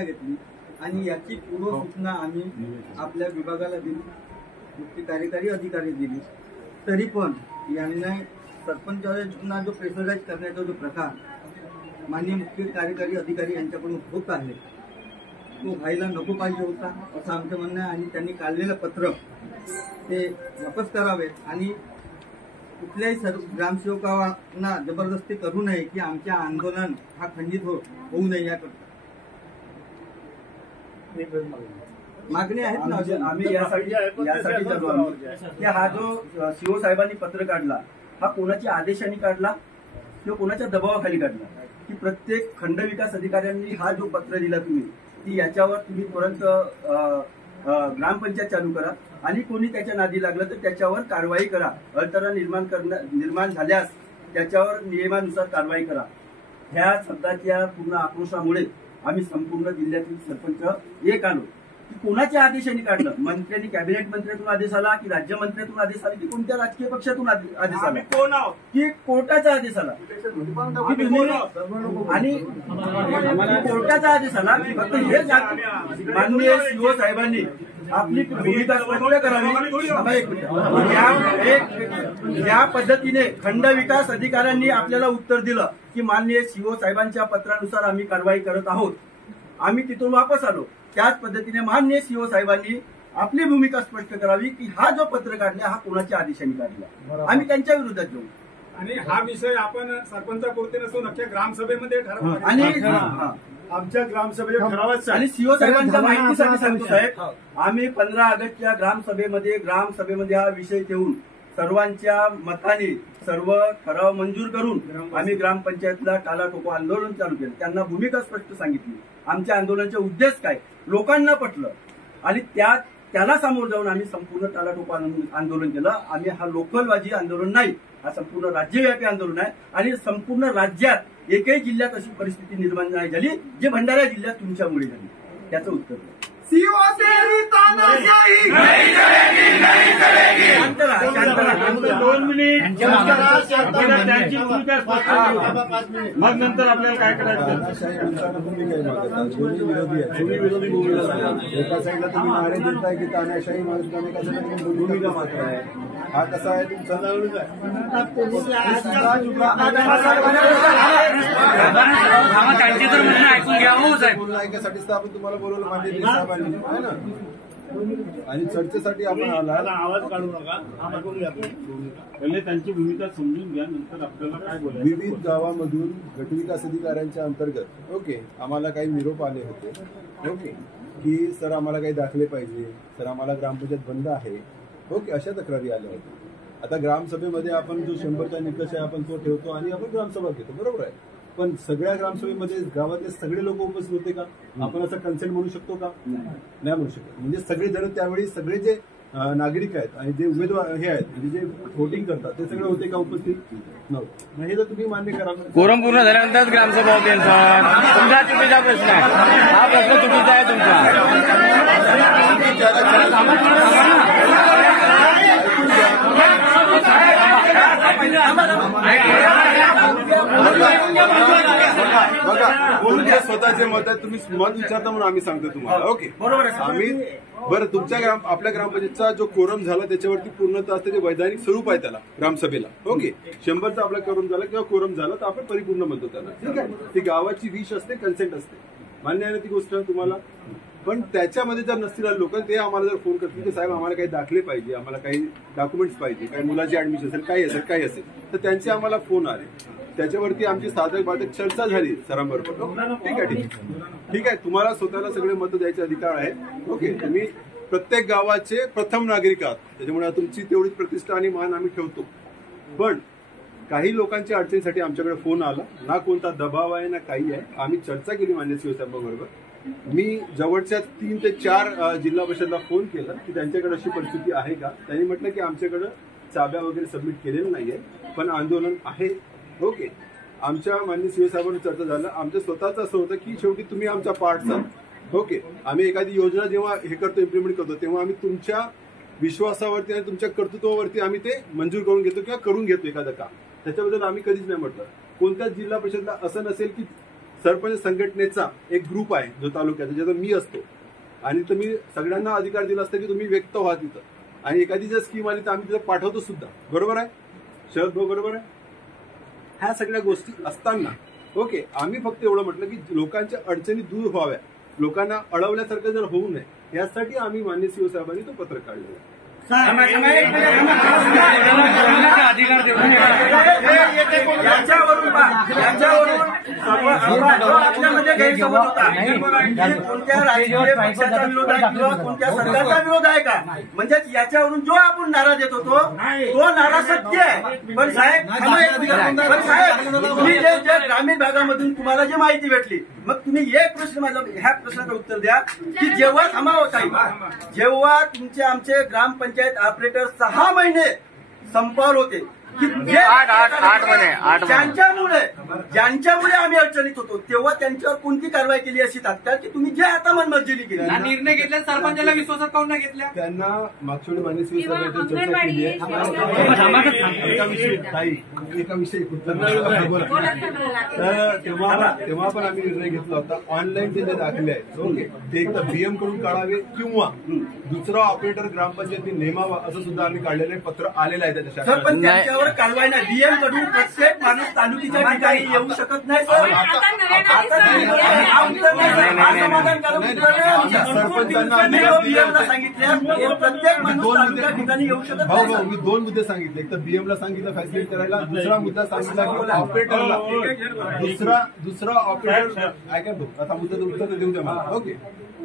भूमिका घेतली आणि याची पूर्व सूचना आम्ही आपल्या विभागाला दिली, मुख्य कार्यकारी अधिकारी दिली. तरी पण यांना सरपंचांना जो प्रेशराईज करण्याचा जो प्रकार माननीय मुख्य कार्यकारी अधिकारी यांच्याकडून होत आहे तो व्हायला नको पाहिजे होता असं आमचं म्हणणं आहे. आणि त्यांनी काढलेलं पत्र ते वापस करावे आणि कुठल्याही ग्रामसेवकांना जबरदस्ती करू नये की आमच्या आंदोलन हा खंडित होऊ नये याकरता मागणी आहेत ना. आम्ही यासाठी की हा जो सीओ साहेबांनी पत्र काढला हा कोणाच्या आदेशाने काढला किंवा कोणाच्या दबावाखाली काढला की प्रत्येक खंड विकास अधिकाऱ्यांनी हा जो पत्र दिला तुम्ही की याच्यावर तुम्ही तुरंत ग्रामपंचायत चालू करा आणि कोणी त्याच्या नादी लागलं तर त्याच्यावर कारवाई करा, अडथळा निर्माण झाल्यास त्याच्यावर नियमानुसार कारवाई करा. ह्या शब्दाच्या पूर्ण आक्रोशामुळे आम्ही संपूर्ण जिल्ह्यातील सरपंच एक आलो की कोणाच्या आदेशाने काढलं. मंत्र्यांनी कॅबिनेट मंत्र्यातून आदेश आला की राज्यमंत्र्यातून आदेश आला की कोणत्या राजकीय पक्षातून आदेश आला की कोर्टाचा आदेश आला आणि कोर्टाचा आदेश आला की फक्त हे माननीय सीओ साहेबांनी आपली भूमिका स्पष्ट करावी. या पद्धतीने खंड विकास अधिकाऱ्यांनी आपल्याला उत्तर दिलं की माननीय सीओ साहेबांच्या पत्रानुसार आम्ही कारवाई करत आहोत. आम्ही तिथून वापस आलो. त्याच पद्धतीने माननीय सीओ साहेबांनी आपली भूमिका स्पष्ट करावी की हा जो पत्र काढला हा कोणाच्या आदेशाने काढला, आम्ही त्यांच्या विरोधात जाऊ. आणि हा विषय आपण सरपंचापुरते नसून अख्ख्या ग्रामसभेमध्ये ठरवू आणि आमच्या ग्रामसभेच्या ठरावाच. आणि सीओ साहेबांच्या माहितीसाठी सांगतो साहेब, आम्ही 15 ऑगस्टच्या ग्रामसभेमध्ये हा विषय ठेवून सर्वांच्या मताने सर्व ठराव मंजूर करून आम्ही ग्रामपंचायतला टालाटोको आंदोलन चालू केलं. त्यांना भूमिका स्पष्ट सांगितली, आमच्या आंदोलनाचे उद्देश काय लोकांना पटलं आणि त्याला सामोरं जाऊन आम्ही संपूर्ण टालाटोको आंदोलन केलं. आम्ही हा लोकलबाजी आंदोलन नाही, हा संपूर्ण राज्यव्यापी आंदोलन आहे आणि संपूर्ण राज्यात एकही जिल्ह्यात अशी परिस्थिती निर्माण नाही झाली जे भंडारा जिल्ह्यात तुमच्यामुळे झाली. त्याचं उत्तर दोन मिनिट मग नंतर आपल्याला काय करायचं. एका साईडला तुम्ही नारे देताय की तानाशाही भूमिका मात्र आहे. हा कसा आहे ऐकायसाठीच तर आपण तुम्हाला बोलवलं मान्य साहेबांनी आहे ना. आणि चर्चेसाठी आपण आला. आवाज काढू नका, पहिले त्यांची भूमिका समजून घ्या, नंतर आपल्याला काय बोलायचं. विविध गावामधून गटविकास अधिकाऱ्यांच्या अंतर्गत ओके आम्हाला काही निरोप आले होते ओके की सर आम्हाला काही दाखले पाहिजे, सर आम्हाला ग्रामपंचायत बंद आहे ओके अशा तक्रारी आल्या होत्या. आता ग्रामसभेमध्ये आपण जो 100चा निकष आहे आपण तो ठेवतो आणि आपण ग्रामसभा घेतो बरोबर आहे. पण सगळ्या ग्रामसभेमध्ये गावातले सगळे लोक उपस्थित होते का? आपण असं कन्सेंट म्हणू शकतो का? नाही म्हणू शकत. म्हणजे सगळे जण त्यावेळी सगळे जे नागरिक आहेत आणि जे उमेदवार हे आहेत म्हणजे जे वोटिंग करतात ते सगळे होते का उपस्थित? नव्हते. हे तर तुम्ही मान्य करा. कोरम पूर्ण झाल्यानंतर ग्रामसभा होते. तुमचा चुकीचा प्रश्न आहे, हा प्रश्न चुकीचा आहे तुमचा. बघा स्वतःचे मत आहे, तुम्ही मत विचारता म्हणून आम्ही सांगतो तुम्हाला ओके बरोबर आहे. आम्ही बरं तुमच्या आपल्या ग्रामपंचायतचा जो कोरम झाला त्याच्यावरती पूर्णतः असते जे वैधानिक स्वरूप आहे त्याला ग्रामसभेला ओके 100चा आपला कोरम झाला किंवा कोरम झाला तर आपण परिपूर्ण म्हणतो त्याला ठीक आहे. ती गावाची विश असते, कन्सेंट असते, मान्य आहे ना ती गोष्ट तुम्हाला. पण त्याच्यामध्ये जर नसतील लोक ते आम्हाला जर फोन करतील की साहेब आम्हाला काही दाखले पाहिजे, आम्हाला काही डॉक्युमेंट्स पाहिजे, काही मुलाची ऍडमिशन असेल काही असेल तर त्यांचे आम्हाला फोन आले. त्याच्यावरती आमची साधक बाधक चर्चा झाली सरांबरोबर. ठीक आहे. तुम्हाला स्वतःला सगळे मत द्यायचे अधिकार आहे ओके. तुम्ही प्रत्येक गावाचे प्रथम नागरिक आहात त्याच्यामुळे तुमची तेवढीच प्रतिष्ठा आणि मान आम्ही ठेवतो. पण काही लोकांच्या अडचणीसाठी आमच्याकडे फोन आला, ना कोणता दबाव आहे ना काही आहे. आम्ही चर्चा केली मान्य सीओ साहेबांबरोबर. मी जवळच्या 3 ते 4 जिल्हा परिषदला फोन केला की त्यांच्याकडे अशी परिस्थिती आहे का. त्यांनी म्हटलं की आमच्याकडे चाब्या वगैरे सबमिट केलेलं नाहीये पण आंदोलन आहे ओके. आमच्या माननीय सीओ साहेबांनी चर्चा झालं. आमचं स्वतःचं असं होतं की शेवटी तुम्ही आमच्या पार्टचा ओके. आम्ही एखादी योजना जेव्हा हे करतो इम्प्लिमेंट करतो तेव्हा आम्ही तुमच्या विश्वासावरती आणि तुमच्या कर्तृत्वावरती आम्ही ते मंजूर करून घेतो किंवा करून घेतो एखादं काम. त्याच्याबद्दल आम्ही कधीच नाही म्हटलं. कोणत्याच जिल्हा परिषदला असं नसेल की सरपंच संघटनेचा एक ग्रुप आहे जो तालुक्याचा, ज्याचा मी असतो, आणि तर मी सगळ्यांना अधिकार दिला असता की तुम्ही व्यक्त व्हा तिथं, आणि एखादी जर स्कीम आली तर आम्ही तिथं पाठवतो सुद्धा. बरोबर आहे शरद भाऊ, बरोबर आहे. ह्या सगळ्या गोष्टी असताना ओके, आम्ही फक्त एवढं म्हटलं की लोकांच्या अडचणी दूर व्हाव्या, लोकांना अडवल्यासारखं जर होऊ नये, यासाठी आम्ही मान्य सीओ साहेबांनी तो पत्र काढलेला. आपल्यामध्ये गैरसमज होता कोणत्या राजकीय पक्षाचा विरोध आहे किंवा कोणत्या सरकारचा विरोध आहे का, म्हणजेच याच्यावरून जो आपण नाराज येत होतो तो नाराज सत्य आहे. पण साहेब तुम्ही जे ग्रामीण भागामधून तुम्हाला जी माहिती भेटली, मग तुम्ही एक प्रश्न माझा ह्या प्रश्नाचं उत्तर द्या की जेव्हा जेव्हा तुमचे आमचे ग्रामपंचायत ऑपरेटर 6 महिने संपावर होते, की ज्यांच्यामुळे आम्ही अडचणीत होतो, तेव्हा त्यांच्यावर कोणती कारवाई केली अशी तात्काळ की तुम्ही जे आता मनमर्जीने केली निर्णय घेतला, सरपंचाला विश्वासात काऊन नाही घेतल्या? त्यांना मागच्या वेळी मान्य सीओ साहेबांची चर्चा केली आहे. एका विषयी तर तेव्हा पण आम्ही निर्णय घेतला होता, ऑनलाईन जे दाखले आहेत ओके, ते एकदा बीएम कडून काढावे किंवा दुसरा ऑपरेटर ग्रामपंचायतीने नेमावा, असं सुद्धा आम्ही काढलेलं पत्र आलेलं आहे त्याच्या शाखेत. पण त्यांच्यावर कारवाई नाही, बीएम कडून प्रत्येक माणूस तालुक्याच्या ठिकाणी येऊ शकत नाही. बीएमला सांगितलं प्रत्येक माणूस तालुक्या ठिकाणी येऊ शकत नाही. मी 2 मुद्दे सांगितले, एक तर बीएमला सांगितलं फॅसिलिटी करायला, दुसरा मुद्दा सांगितला की ऑपरेटरला, दुसरा ऑपरेटर ऐका भाऊ, आता मुद्द्याचं उत्तर देऊ द्या मला. ओके,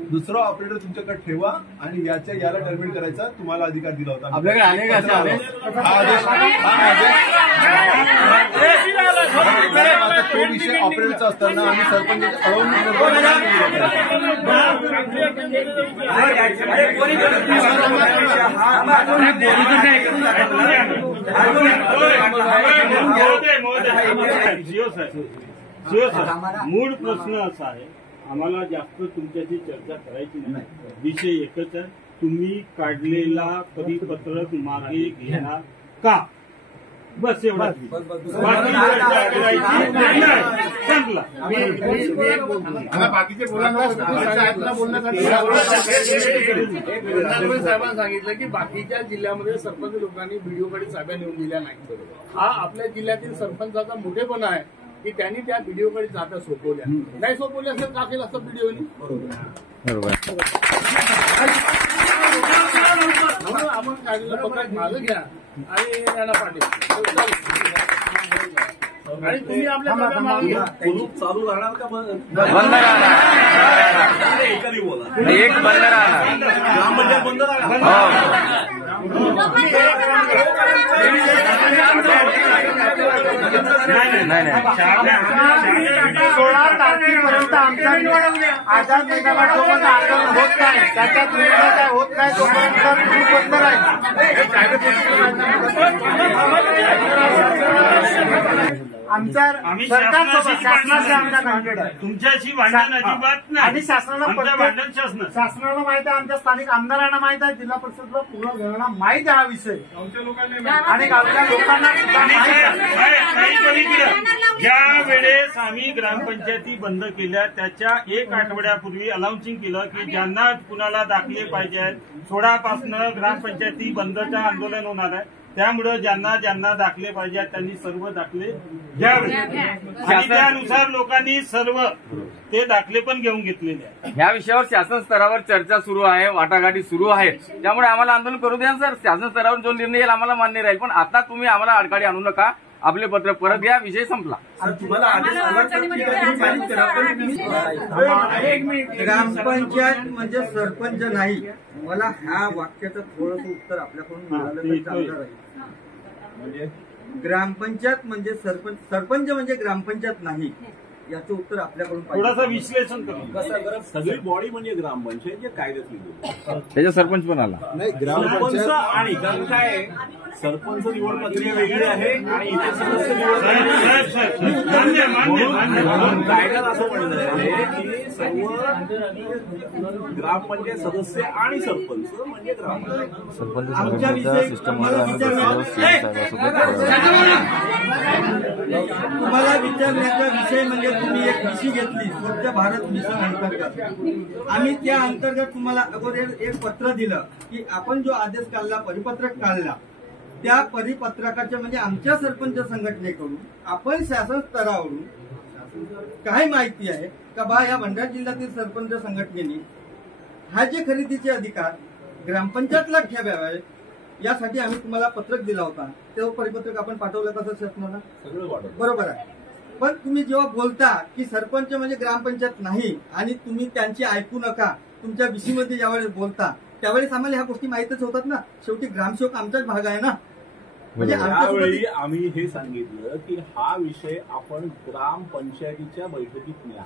दुसरा ऑपरेटर तुमच्याकडे ठेवा आणि याला टर्मिनेट करायचा तुम्हाला अधिकार दिला होता. आपल्याकडे अनेक असे आदेश, तो विषय ऑपरेटरचा असताना आम्ही सरपंचाच्या मूळ प्रश्न असा आहे, आम्हाला जास्त तुमच्याशी चर्चा करायची नाही, विषय एकच आहे, तुम्ही काढलेला परिपत्रक मागे घेणार का, बस एवढा. बाकीचे साहेबांनी सांगितलं की बाकीच्या जिल्ह्यामध्ये सरपंच लोकांनी व्हिडिओकडे चाब्या नेऊन दिल्या नाही. हा आपल्या जिल्ह्यातील सरपंचाचा मोठेपणा आहे की त्यांनी त्या व्हिडिओकडे जाता सोपवल्या, नाही सोपवल्या असेल का केलं असतं व्हिडिओनी. म्हणून आपण काढलेलं पत्र मागं घ्या आणि त्यांना पाठवा, आणि तुम्ही आपल्या चालू राहणार का बंद राहणार, एक बंद राहणार, ग्रामपंचायत बंद राहणार. नाही 16 तारखेपर्यंत आमच्या आझाद मैदानासोबत आंदोलन होत नाही, त्याच्यात निर्णय होत नाही तोपर्यंत बंद राहील. आमच्या सरकारसोबत शासनाशी आमचा नांदेड आहे, तुमच्याशी भांडण अजिबात नाही, आणि शासनाला भांडण शासनाला माहिती आहे, आमच्या स्थानिक आमदारांना माहित आहे, जिल्हा परिषदला पूर्ण घरांना माहित आहे हा विषय, आणि गावच्या लोकांना सुद्धा माहित आहे. ज्या वेळेस आम्ही ग्रामपंचायती बंद केल्या त्याच्या 1 आठवड्यापूर्वी अनाउन्सिंग केलं की ज्यांना कुणाला दाखले पाहिजे आहेत, 16 पासून ग्रामपंचायती बंदचं आंदोलन होणार आहे, त्यामुळे ज्यांना दाखले पाहिजे त्यांनी सर्व दाखले घ्यावे, आणि त्यानुसार लोकांनी सर्व ते दाखले पण घेऊन घेतलेले आहेत. ह्या विषयावर शासन स्तरावर चर्चा सुरू आहे, वाटाघाटी सुरू आहे, त्यामुळे आम्हाला आंदोलन करू द्या सर. शासन स्तरावर जो निर्णय येईल आम्हाला मान्य राहील, पण आता तुम्ही आम्हाला अडकाळी आणू नका, आपले पत्र परत घ्या, विषय संपला. तुम्हाला आदेश ग्रामपंचायत म्हणजे सरपंच नाही. मला ह्या वाक्याचं थोडंसं उत्तर आपल्याकडून मिळालं तर चांगलं राहील. ग्रामपंचायत म्हणजे सरपंच म्हणजे ग्रामपंचायत नाही, याचं उत्तर आपल्याकडून थोडंसं विश्लेषण करू. सगळी बॉडी म्हणजे ग्रामपंचायत जे कायद्यात त्याच्या सरपंच पण आला नाही ग्रामपंचायत आणि कारण काय सरपंच निवड प्रक्रिया वेगळी आहे आणि इतर सदस्य निवड कायद्यात असं म्हणलं आहे की सर्व ग्रामपंचायत सदस्य आणि सरपंच म्हणजे ग्रामपंचायत. तुम्हाला विचारण्याचा विषय म्हणजे तुम्ही एक मिशी घेतली स्वच्छ भारत मिशन अंतर्गत, आम्ही त्या अंतर्गत तुम्हाला अगोदर एक पत्र दिलं की आपण जो आदेश काढला, परिपत्रक काढला, त्या परिपत्रकाच्या म्हणजे आमच्या सरपंच संघटनेकडून आपण शासन स्तरावरून काय माहिती आहे का बा या भंडारा जिल्ह्यातील सरपंच संघटनेने हा जे खरेदीचे अधिकार ग्रामपंचायतला ठेवावे यासाठी आम्ही तुम्हाला पत्रक दिला होता. तेव्हा परिपत्रक आपण पाठवलं कसं शासनाला? बरोबर आहे. पण तुम्ही जेव्हा बोलता की सरपंच म्हणजे ग्रामपंचायत नाही आणि तुम्ही त्यांची ऐकू नका, तुमच्या विषयीमध्ये ज्यावेळेस बोलता त्यावेळेस आम्हाला ह्या गोष्टी माहीतच होतात ना. शेवटी ग्रामसेवक आमचाच भाग आहे ना. म्हणजे त्यावेळी आम्ही हे सांगितलं की हा विषय आपण ग्रामपंचायतीच्या बैठकीत न्या.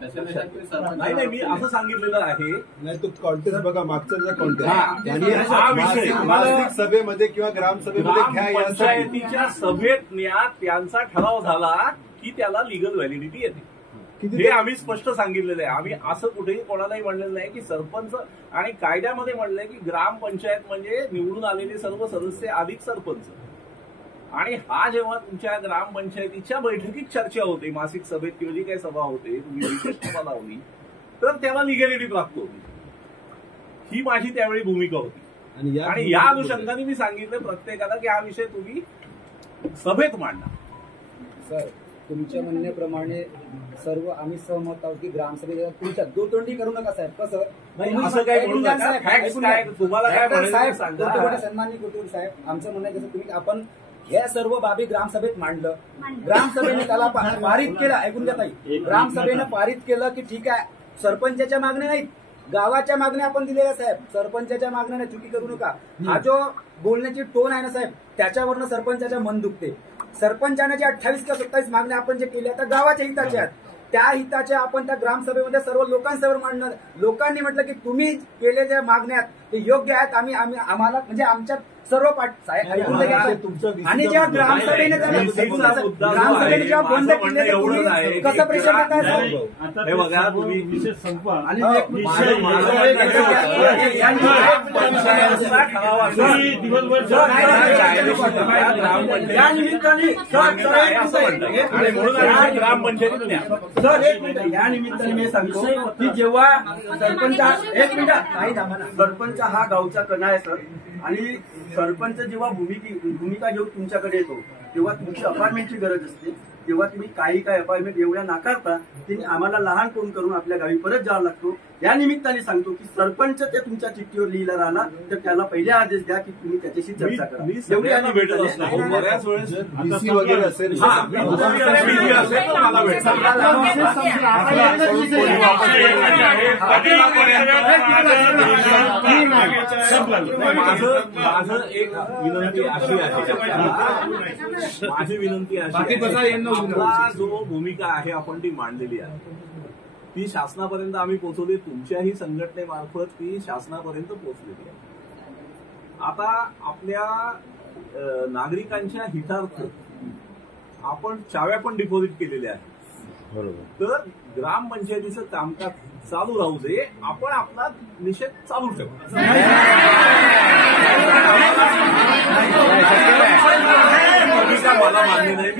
नाही मी असं सांगितलेलं आहे. नाही तो कॉन्टेस्ट बघा, मागचा कॉन्टेस्ट हा विषय मासिक सभेमध्ये किंवा ग्रामसभेमध्ये घ्या. पंचायतीच्या सभेत न्या, त्यांचा ठराव झाला की त्याला लिगल व्हॅलिडिटी येते. हे आम्ही स्पष्ट सांगितलेलं आहे. आम्ही असं कुठेही कोणालाही म्हणलेलं नाही की सरपंच, आणि कायद्यामध्ये म्हणलंय की ग्रामपंचायत म्हणजे निवडून आलेले सर्व सदस्य अधिक सरपंच. आणि हा जेव्हा तुमच्या ग्रामपंचायतीच्या बैठकीत चर्चा होते, मासिक सभेत किंवा जी काही सभा होते, तुम्ही विशेष सभा लावली तर त्याला लिगॅलिटी प्राप्त होती. ही माझी त्यावेळी भूमिका होती. आणि या अनुषंगाने मी सांगितलं प्रत्येकाला की हा विषय तुम्ही सभेत मांडा. सर, तुमच्या म्हणण्याप्रमाणे सर्व आम्ही सहमत आहोत की ग्रामसभेत तुमच्या दोतोंडी करू नका साहेब. कसं नाही असं काय बोलू नका. फॅक्ट्स काय तुम्हाला काय म्हणायचं सांगा. सन्माननीय कुटुंब साहेब, आमचं म्हणणं कसं तुम्ही आपण हे सर्व बाबी ग्रामसभेत मांडलं, ग्रामसभेने त्याला पारित केलं. ऐकून घ्या ताई, ग्रामसभेनं पारित केलं की ठीक आहे, सरपंचाच्या मागण्या नाहीत, गावाच्या मागण्या आपण दिलेल्या साहेब. सरपंचाच्या मागण्या नाही, चुकी करू नका. हा जो बोलण्याची टोन आहे ना साहेब, त्याच्यावरनं सरपंचाच्या मन दुखते. सरपंचाने जे 28 किंवा 27 मागण्या आपण जे केल्या त्या गावाच्या हिताच्या आहेत, त्या हिताच्या आपण त्या ग्रामसभेमध्ये सर्व लोकांसमोर मांडणार. लोकांनी म्हटलं की तुम्ही केलेल्या मागण्या ते योग्य आहेत, आम्हाला म्हणजे आमच्या सर्व ऐकून घ्या. आणि जेव्हा ग्रामसभेने जेव्हा बंद केले कसं प्रेशर देताय? हे बघा, तुम्ही विषय संपवा. आणि या निमित्ताने मी सांगतो की जेव्हा सरपंच हा गावचा कणा आहे सर, आणि सरपंच जेव्हा भूमिका घेऊन तुमच्याकडे येतो तेव्हा तुमची अपार्टमेंटची गरज असते. तेव्हा तुम्ही काही अपार्टमेंट एवढ्या नाकारता त्यांनी आम्हाला लहान फोन करून आपल्या गावी परत जावं लागतो. या निमित्ताने सांगतो की सरपंच ते तुमच्या चिठ्ठीवर लिहिला राहिला तर त्याला पहिले आदेश द्या की तुम्ही त्याच्याशी चर्चा करा. एवढी आणि भेटत असतो बऱ्याच वेळेस बीसी वगैरे असेल माझं एक विनंती अशी आहे, माझी विनंती अशी आपला जो भूमिका आहे आपण ती मांडलेली आहे, ती शासनापर्यंत आम्ही पोहोचवली. तुमच्याही संघटनेमार्फत ती शासनापर्यंत पोहोचलेली आहे. आता आपल्या नागरिकांच्या हितार्थ आपण चाव्या पण डिपॉझिट केलेल्या आहेत. बरोबर. तर ग्रामपंचायतीचं कामकाज चालू राहू दे, आपण आपला निषेध चालू ठेवू. मला मान्य नाही.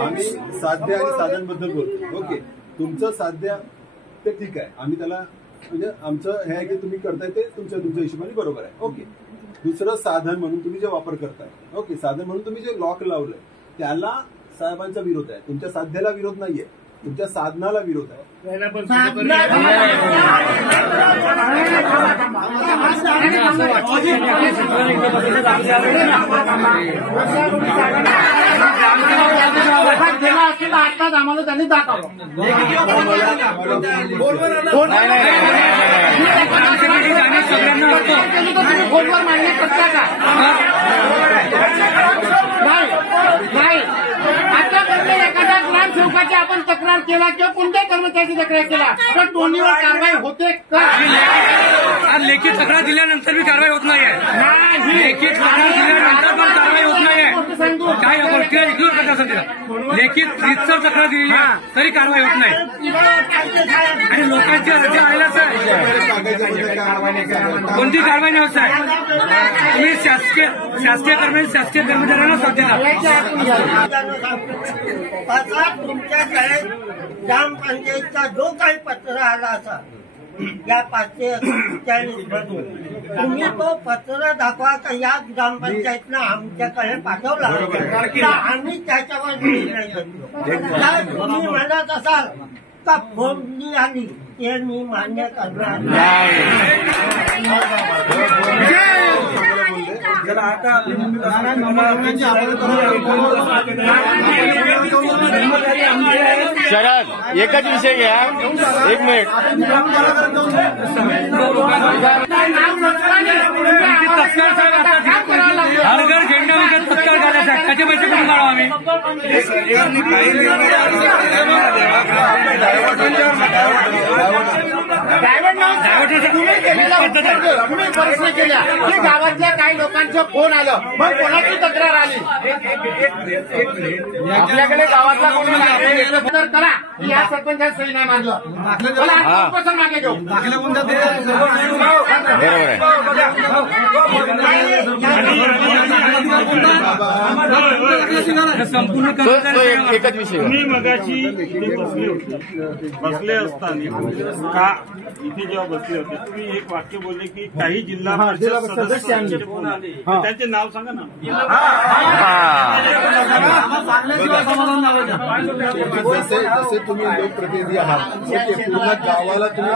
आम्ही साध्य आणि साधनबद्दल बोलतो. ओके, तुमचं साध्य ते ठीक आहे, आम्ही त्याला म्हणजे आमचं हे आहे की तुम्ही करताय ते तुमच्या हिशोबाने बरोबर आहे. ओके, दुसरं साधन म्हणून तुम्ही जे वापर करताय, ओके, साधन म्हणून तुम्ही जे लॉक लावलंय त्याला साहेबांचा विरोध आहे. तुमच्या साध्याला विरोध नाहीये, तुमच्या साधनाला विरोध आहे. आताच आम्हाला त्यांनी दाखवलं. फोनवर मान्य करता का? नाही, आतापर्यंत एखाद्या ग्रामसेवकाची आपण तक्रार केला किंवा कोणत्याही कर्मचाऱ्याची तक्रार केला तर दोन्हीवर कारवाई होते का? लेखी तक्रार दिल्यानंतर बी कारवाई होत नाहीये. लेखी तक्रार दिल्यानंतर पण कारवाई होत नाहीये. काय गोष्टीला इग्नोर करता सध्या. लेखी रीतसर तक्रार दिली तरी कारवाई होत नाही आणि लोकांची अर्ज आलेलाच आहे. कोणती कारवाई नाही होत आहे. तुम्ही शासकीय कर्मचाऱ्यांना सध्या तुमच्याकडे ग्रामपंचायतचा जो काही पत्र आला असा या 541 मधून तुम्ही तो पत्र दाखवा का या ग्रामपंचायतनं आमच्याकडे पाठवला तर आम्ही त्याच्यावर निर्णय घेतो. तुम्ही म्हणत असाल का फोडणी आली ते मी मान्य करणार नाही. आता शरद एकच विषय घ्या. 1 मिनिट. हरघर खेळणं तत्काळ झाला साहेब. त्याचे पैसे कुठून काढू आम्ही. तुम्ही प्रश्न केल्या की गावातल्या काही लोकांचं फोन आलं मग कोणाची तक्रार आली. आपल्याकडे गावातला कोणी तर करा की या सरपंचाने सही नाही मारलं मला मागे घेऊ. संपूर्ण एकच विषय. तुम्ही मगाशी इथे बसले असताना का इथे जेव्हा बसले होते तुम्ही एक वाक्य बोलले की काही जिल्हा परिषद सदस्यांचे फोन आले त्यांचे नाव सांगा ना. जसे तुम्ही लोकप्रतिनिधी आहात पूर्ण गावाला तुम्ही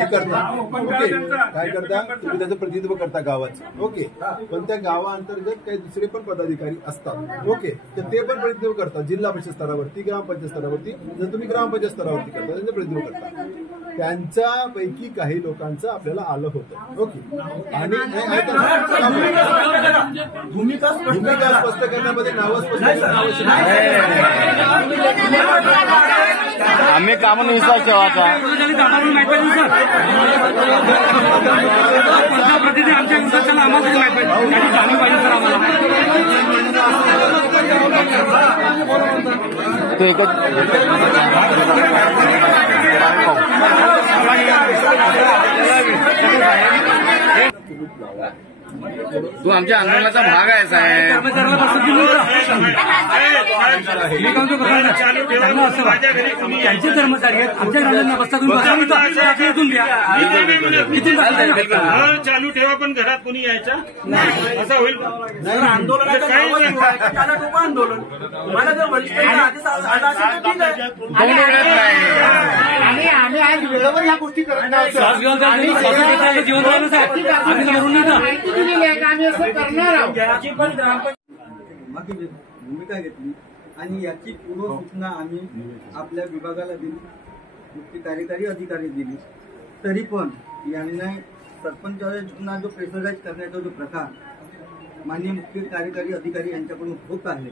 हे करता. ओके काय करता तुम्ही त्याचं प्रतिनिधित्व करता गावाचं. ओके पण त्या गावाअंतर्गत काही दुसरे पण पदाधिकारी असतात. ओके तर ते पण प्रतिनिधित्व करतात जिल्हा परिषद स्तरावरती ग्रामपंचायत स्तरावरती. जर तुम्ही ग्रामपंचायत स्तरावरती करता त्यांचं प्रतिनिधित्व करता. त्यांच्यापैकी काही लोकांचं आपल्याला आलं होतं. ओके आणि भूमिका स्पष्ट करण्यामध्ये नावं स्पष्ट आम्ही कामून विश्वास ठेवायचा. प्रतिनिधी आमच्या विश्वासाला आम्हाला माहिती पाहिजे सर आम्हाला. तो एकच तू आमच्या आंदोलनाचा भाग आहे साहेब. त्यांचे कर्मचारी आहेत आमच्या ग्रामांना बसता तुम्ही चालू ठेवा पण घरात कोणी यायचा असं होईल. आंदोलन मला जर वरिष्ठांचा आदेश आला असेल तर ठीक आहे. आम्ही आज वेळेवर ह्या गोष्टी करत नाही. जीवन भूमिका घेतली आणि याची पूर्व सूचना आम्ही आपल्या विभागाला दिली. मुख्य कार्यकारी अधिकारी दिली. तरी पण यांना सरपंचांना जो प्रेशराईज करण्याचा जो प्रकार माननीय मुख्य कार्यकारी अधिकारी यांच्याकडून होत आहे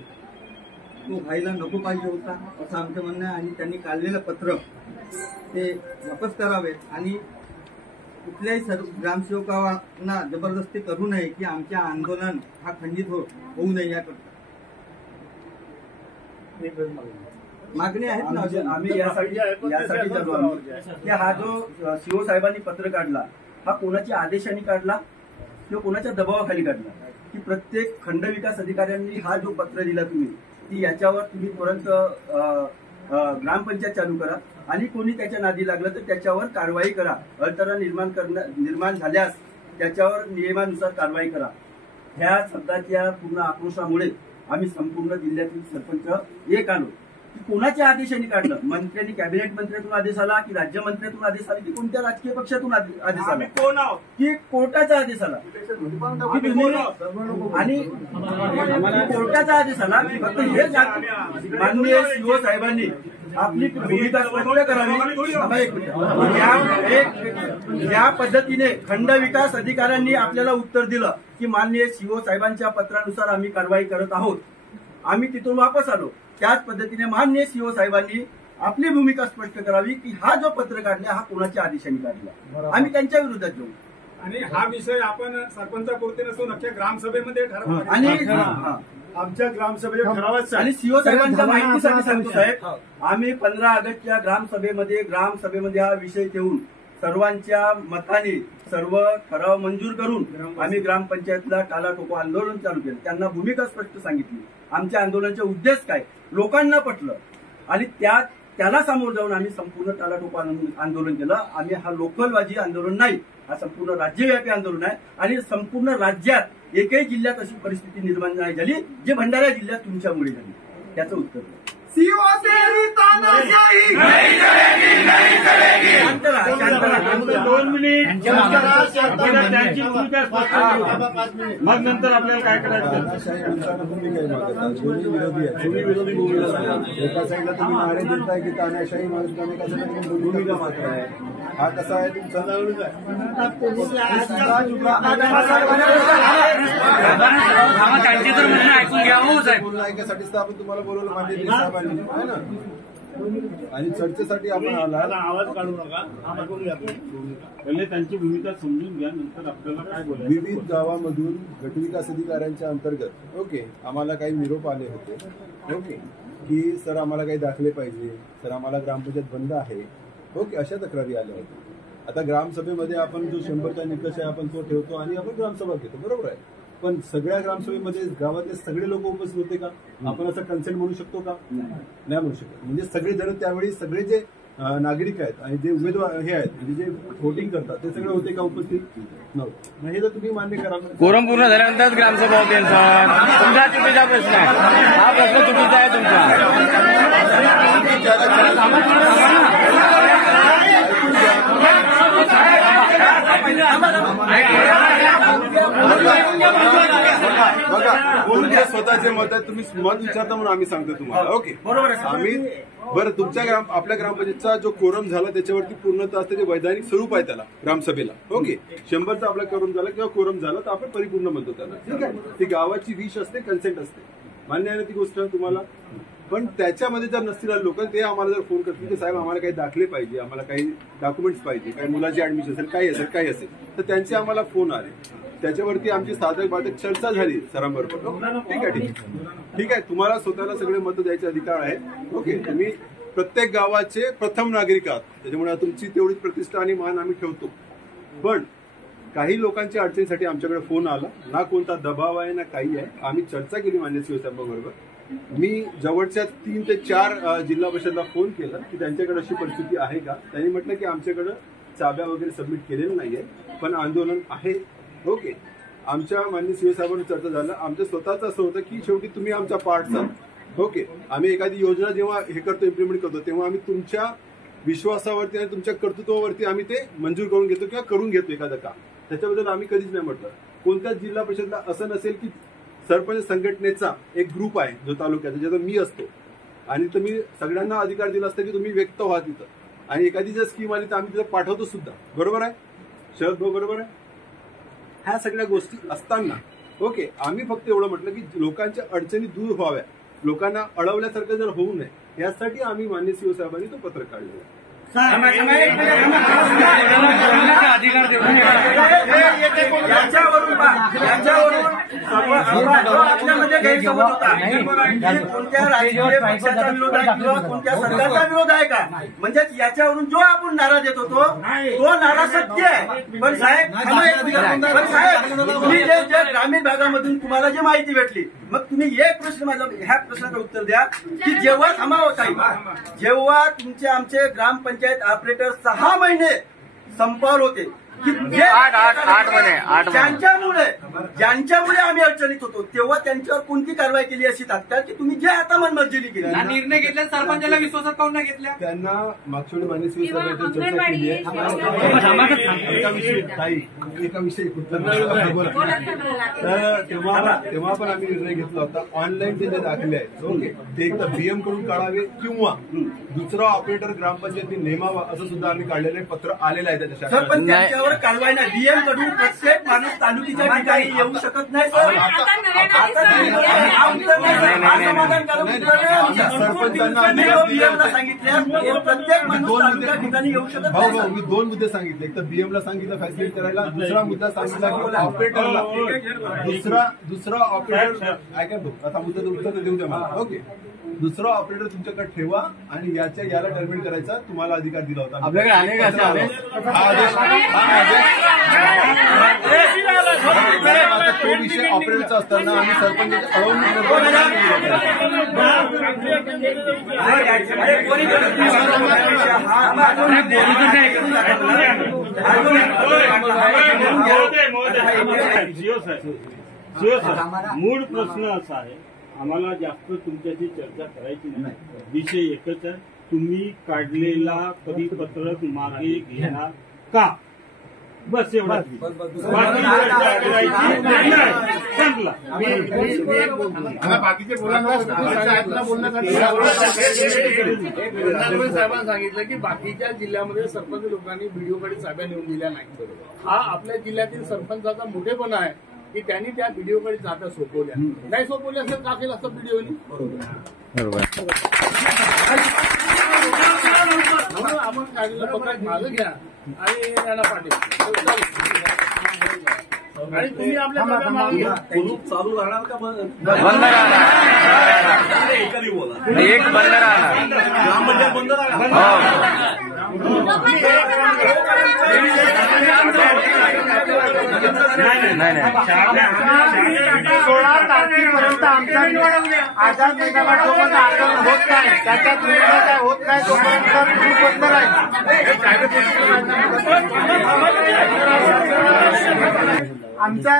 तो व्हायला नको पाहिजे होता असं आमचं म्हणणं आहे. आणि त्यांनी काढलेलं पत्र ते वापस करावे आणि कुठल्याही ग्रामसेवकांना जबरदस्ती करू नये की आमच्या आंदोलन हा खंडित होऊ नये याकरता मागणी आहेत ना. आम्ही यासाठी चालू आहोत की हा जो सीओ साहेबांनी पत्र काढला हा कोणाच्या आदेशाने काढला किंवा कोणाच्या दबावाखाली काढला की प्रत्येक खंडविकास अधिकाऱ्यांनी हा जो पत्र दिला तुम्ही की याच्यावर तुम्ही तुरंत ग्रामपंचायत चालू करा आणि कोणी त्याच्या नादी लागलं तर त्याच्यावर कारवाई करा. अडथळा निर्माण झाल्यास त्याच्यावर नियमानुसार कारवाई करा. ह्या शब्दाच्या पूर्ण आक्रोशामुळे आम्ही संपूर्ण जिल्ह्यातील सरपंच एक आलो की कोणाच्या आदेशाने काढलं. मंत्र्यांनी कॅबिनेट मंत्र्यातून आदेश आला की राज्यमंत्र्यातून आदेश आला की कोणत्या राजकीय पक्षातून आदेश आला की कोर्टाचा आदेश आला आणि कोर्टाचा आदेश आला की फक्त हे माननीय सीओ साहेबांनी आपली भूमिका स्पष्ट करावी. या पद्धतीने खंड विकास अधिकाऱ्यांनी आपल्याला उत्तर दिलं की माननीय सीओ साहेबांच्या पत्रानुसार आम्ही कारवाई करत आहोत. आम्ही तिथून वापस आलो. त्याच पद्धतीने माननीय सीओ साहेबांनी आपली भूमिका स्पष्ट करावी की हा जो पत्र काढला हा कोणाच्या आदेशाने काढला, आम्ही त्यांच्या विरोधात जाऊ. आणि हा विषय आपण सरपंचापुरते नसून अख्ख्या ग्रामसभेमध्ये ठरवू आणि आमच्या ग्रामसभेच्या ठरावाच आणि सीओ साहेबांच्या माहितीसाठी सांगतो साहेब, आम्ही 15 ऑगस्टच्या ग्रामसभेमध्ये हा विषय ठेवून सर्वांच्या मताने सर्व ठराव मंजूर करून आम्ही ग्रामपंचायतला टालाटोको आंदोलन चालू केलं. त्यांना भूमिका स्पष्ट सांगितली, आमच्या आंदोलनाचे उद्देश काय, लोकांना पटलं आणि त्याला सामोरं जाऊन आम्ही संपूर्ण टालाटोको आंदोलन केलं. आम्ही हा लोकलबाजी आंदोलन नाही, हा संपूर्ण राज्यव्यापी आंदोलन आहे आणि संपूर्ण राज्यात एकही जिल्ह्यात अशी परिस्थिती निर्माण नाही झाली जे भंडारा जिल्ह्यात तुमच्यामुळे झाली. त्याचं उत्तर शांत राहा. 2 मिनिट त्यांची भूमिका स्पष्ट करू. मग नंतर आपल्याला काय करायचं. एका साईडला तुम्ही नारे देताय की तानाशाही माणूस भूमिका मात्र आहे. हा कसा आहे तुमचा त्यांची तर म्हणणं ऐकून घ्यावं साहेब. बोलणं ऐकण्यासाठीच तर आपण तुम्हाला बोलवलं मान्य साहेबांनी आहे ना. आणि चर्चेसाठी आपण आला. आवाज काढू नका, पहिले त्यांची भूमिका समजून घ्या, नंतर आपल्याला काय बोलायचं. विविध गावामधून गटविकास अधिकाऱ्यांच्या अंतर्गत आम्हाला काही निरोप आले होते की सर आम्हाला काही दाखले पाहिजे, सर आम्हाला ग्रामपंचायत बंद आहे, अशा तक्रारी आल्या होत्या. आता ग्रामसभेमध्ये आपण जो 100चा निकष आहे आपण तो ठेवतो आणि आपण ग्रामसभा घेतो, बरोबर आहे. पण सगळ्या ग्रामसभेमध्ये गावातले सगळे लोक उपस्थित होते का? आपण असं कन्सेंट म्हणू शकतो का? नाही म्हणू शकत. म्हणजे सगळे जण त्यावेळी सगळे जे नागरिक आहेत आणि जे उमेदवार हे आहेत म्हणजे जे वोटिंग करतात ते सगळे होते का उपस्थित? नव्हते. हे तर तुम्ही मान्य करा. कोरम पूर्ण झाल्यानंतर ग्रामसभा होते सर. तुमचा चुकीचा प्रश्न आहे, हा प्रश्न चुकीचा आहे तुमचा. बघा तुमच्या स्वतःचे मत आहे, तुम्ही मत विचारता म्हणून आम्ही सांगतो तुम्हाला. बरोबर. आम्ही बरं तुमच्या आपल्या ग्रामपंचायतचा जो कोरम झाला त्याच्यावरती पूर्णतः असते जे वैधानिक स्वरूप आहे त्याला ग्रामसभेला 100चा आपला कोरम झाला किंवा कोरम झाला तर आपण परिपूर्ण म्हणतो त्याला. ठीक आहे, ती गावाची विश असते, कन्सेंट असते, मान्य आहे ना ती गोष्ट तुम्हाला. पण त्याच्यामध्ये जर नसतील लोक ते आम्हाला जर फोन करतील की साहेब आम्हाला काही दाखले पाहिजे, आम्हाला काही डॉक्युमेंट्स पाहिजे, काही मुलाची ऍडमिशन असेल, काही असेल तर त्यांचे आम्हाला फोन आले. त्याच्यावरती आमची साधक बाधक चर्चा झाली सरांबरोबर. ठीक आहे, तुम्हाला स्वतःला सगळे मतं द्यायचे अधिकार आहे. तुम्ही प्रत्येक गावाचे प्रथम नागरिक आहात, त्याच्यामुळे तुमची तेवढीच प्रतिष्ठा आणि मान आम्ही ठेवतो. पण काही लोकांच्या अडचणीसाठी आमच्याकडे फोन आला, ना कोणता दबाव आहे ना काही आहे. आम्ही चर्चा केली मान्य सीओ साहेबांबरोबर. मी जवळच्या 3 ते 4 जिल्हा परिषदला फोन केला की त्यांच्याकडे अशी परिस्थिती आहे का. त्यांनी म्हटलं की आमच्याकडे चाब्या वगैरे सबमिट केलेलं नाहीये पण आंदोलन आहे. आमच्या माननीय सीओ साहेबांनी चर्चा झालं. आमचं स्वतःच असं होतं की शेवटी तुम्ही आमचा पार्टचा. आम्ही एखादी योजना जेव्हा हे करतो, इम्प्लिमेंट करतो, तेव्हा आम्ही तुमच्या विश्वासावरती आणि तुमच्या कर्तृत्वावरती आम्ही ते मंजूर करून घेतो किंवा करून घेतो एखादं काम. त्याच्याबद्दल आम्ही कधीच नाही म्हटलं. कोणत्याच जिल्हा परिषदला असं नसेल की सरपंच संघटनेचा एक ग्रुप आहे जो तालुक्याचा, ज्याचा मी असतो आणि तुम्ही सगळ्यांना अधिकार दिला असता की तुम्ही व्यक्त व्हा तिथं आणि एखादी जर स्कीम आली तर आम्ही तिथं पाठवतो सुद्धा. बरोबर आहे शरद भाऊ, बरोबर आहे. ह्या सगळ्या गोष्टी असताना आम्ही फक्त एवढं म्हटलं की लोकांच्या अडचणी दूर व्हाव्या, लोकांना अडवल्यासारखं जर होऊ नये यासाठी आम्ही मान्य सीओ साहेबांनी तो पत्र काढलेला. आपल्यामध्ये गैरसमज होता कोणत्या राजकीय पक्षाचा विरोध आहे किंवा कोणत्या सरकारचा विरोध आहे का. म्हणजे याच्यावरून जो आपण नारा देत होतो तो नारा सत्य आहे. पण साहेब तुम्ही जे ग्रामीण भागामधून तुम्हाला जी माहिती भेटली, मग तुम्ही एक प्रश्न माझा ह्या प्रश्नाचं उत्तर द्या की जेव्हा थांबावत आहे, जेव्हा तुमचे आमचे ग्रामपंचायत ऑपरेटर 6 महिने संपावर होते की ज्यांच्यामुळे आम्ही अडचणीत होतो, तेव्हा त्यांच्यावर कोणती कारवाई केली अशी तात्काळ की तुम्ही जे आता मनमर्जीने केली निर्णय घेतला सरपंचाला विश्वासात काऊन नाही घेतल्या. त्यांना मागच्या वेळी मान्य सीओ साहेबांची चर्चा केली आहे. एका विषयी तर तेव्हा पण आम्ही निर्णय घेतला होता ऑनलाईन जे दाखले आहेत ते एकदा बीएम कडून काढावे किंवा दुसरा ऑपरेटर ग्रामपंचायतीने नेमावा असं सुद्धा आम्ही काढलेलं पत्र आलेलं आहे त्याच्या. कारवाई नाही, डीएम कडून प्रत्येक माणूस तालुक्याच्या ठिकाणी ठिकाणी येऊ शकत नाही सर. सरपंचांना सांगितले प्रत्येक माणूस ठिकाणी येऊ शकत नाही. मी 2 मुद्दे सांगितले. एक तर बीएमला सांगितलं फॅसिलिटी करायला, दुसरा मुद्दा सांगितला की ऑपरेटरला, दुसरा ऑपरेटर ऐका आता मुद्दा उत्तर देऊ द्या मला. ओके, दुसरा ऑपरेटर तुमच्याकडे ठेवा आणि याला टर्मिनेट करायचा तुम्हाला अधिकार दिला होता. आपल्याकडे अनेक असे आदेश तो विषय ऑपरेटरचा असताना आम्ही सरपंचाच्या मूळ प्रश्न असा आहे, आम्हाला जास्त तुमच्याशी चर्चा करायची नाही. विषय एकच आहे, तुम्ही काढलेला परिपत्रक मागे घेणार का, बस एवढा. बाकीचे साहेबांनी सांगितलं की बाकीच्या जिल्ह्यामध्ये सरपंच लोकांनी व्हिडिओकडे साब्या नेऊन दिल्या नाही. हा आपल्या जिल्ह्यातील सरपंचाचा मोठेपणा आहे की त्यांनी त्या व्हिडिओकडे जाता सोपवल्या. नाही सोपवल्या असेल का केलं असतं व्हिडिओनी. म्हणून आपण काढलेलं पत्रक मागं घ्या आणि यांना पाठवा. आणि तुम्ही आपल्या चालू राहणार का बंद राहणार? एखादी बोला एक बंद राहणार, ग्रामपंचायत बंद राहणार. नाही 16 तारखेपर्यंत आमचा आझाद मैदानासोबत आंदोलन होत नाही, त्याच्यात निर्णय काय होत नाही तोपर्यंत तुम्ही बंद आमच्या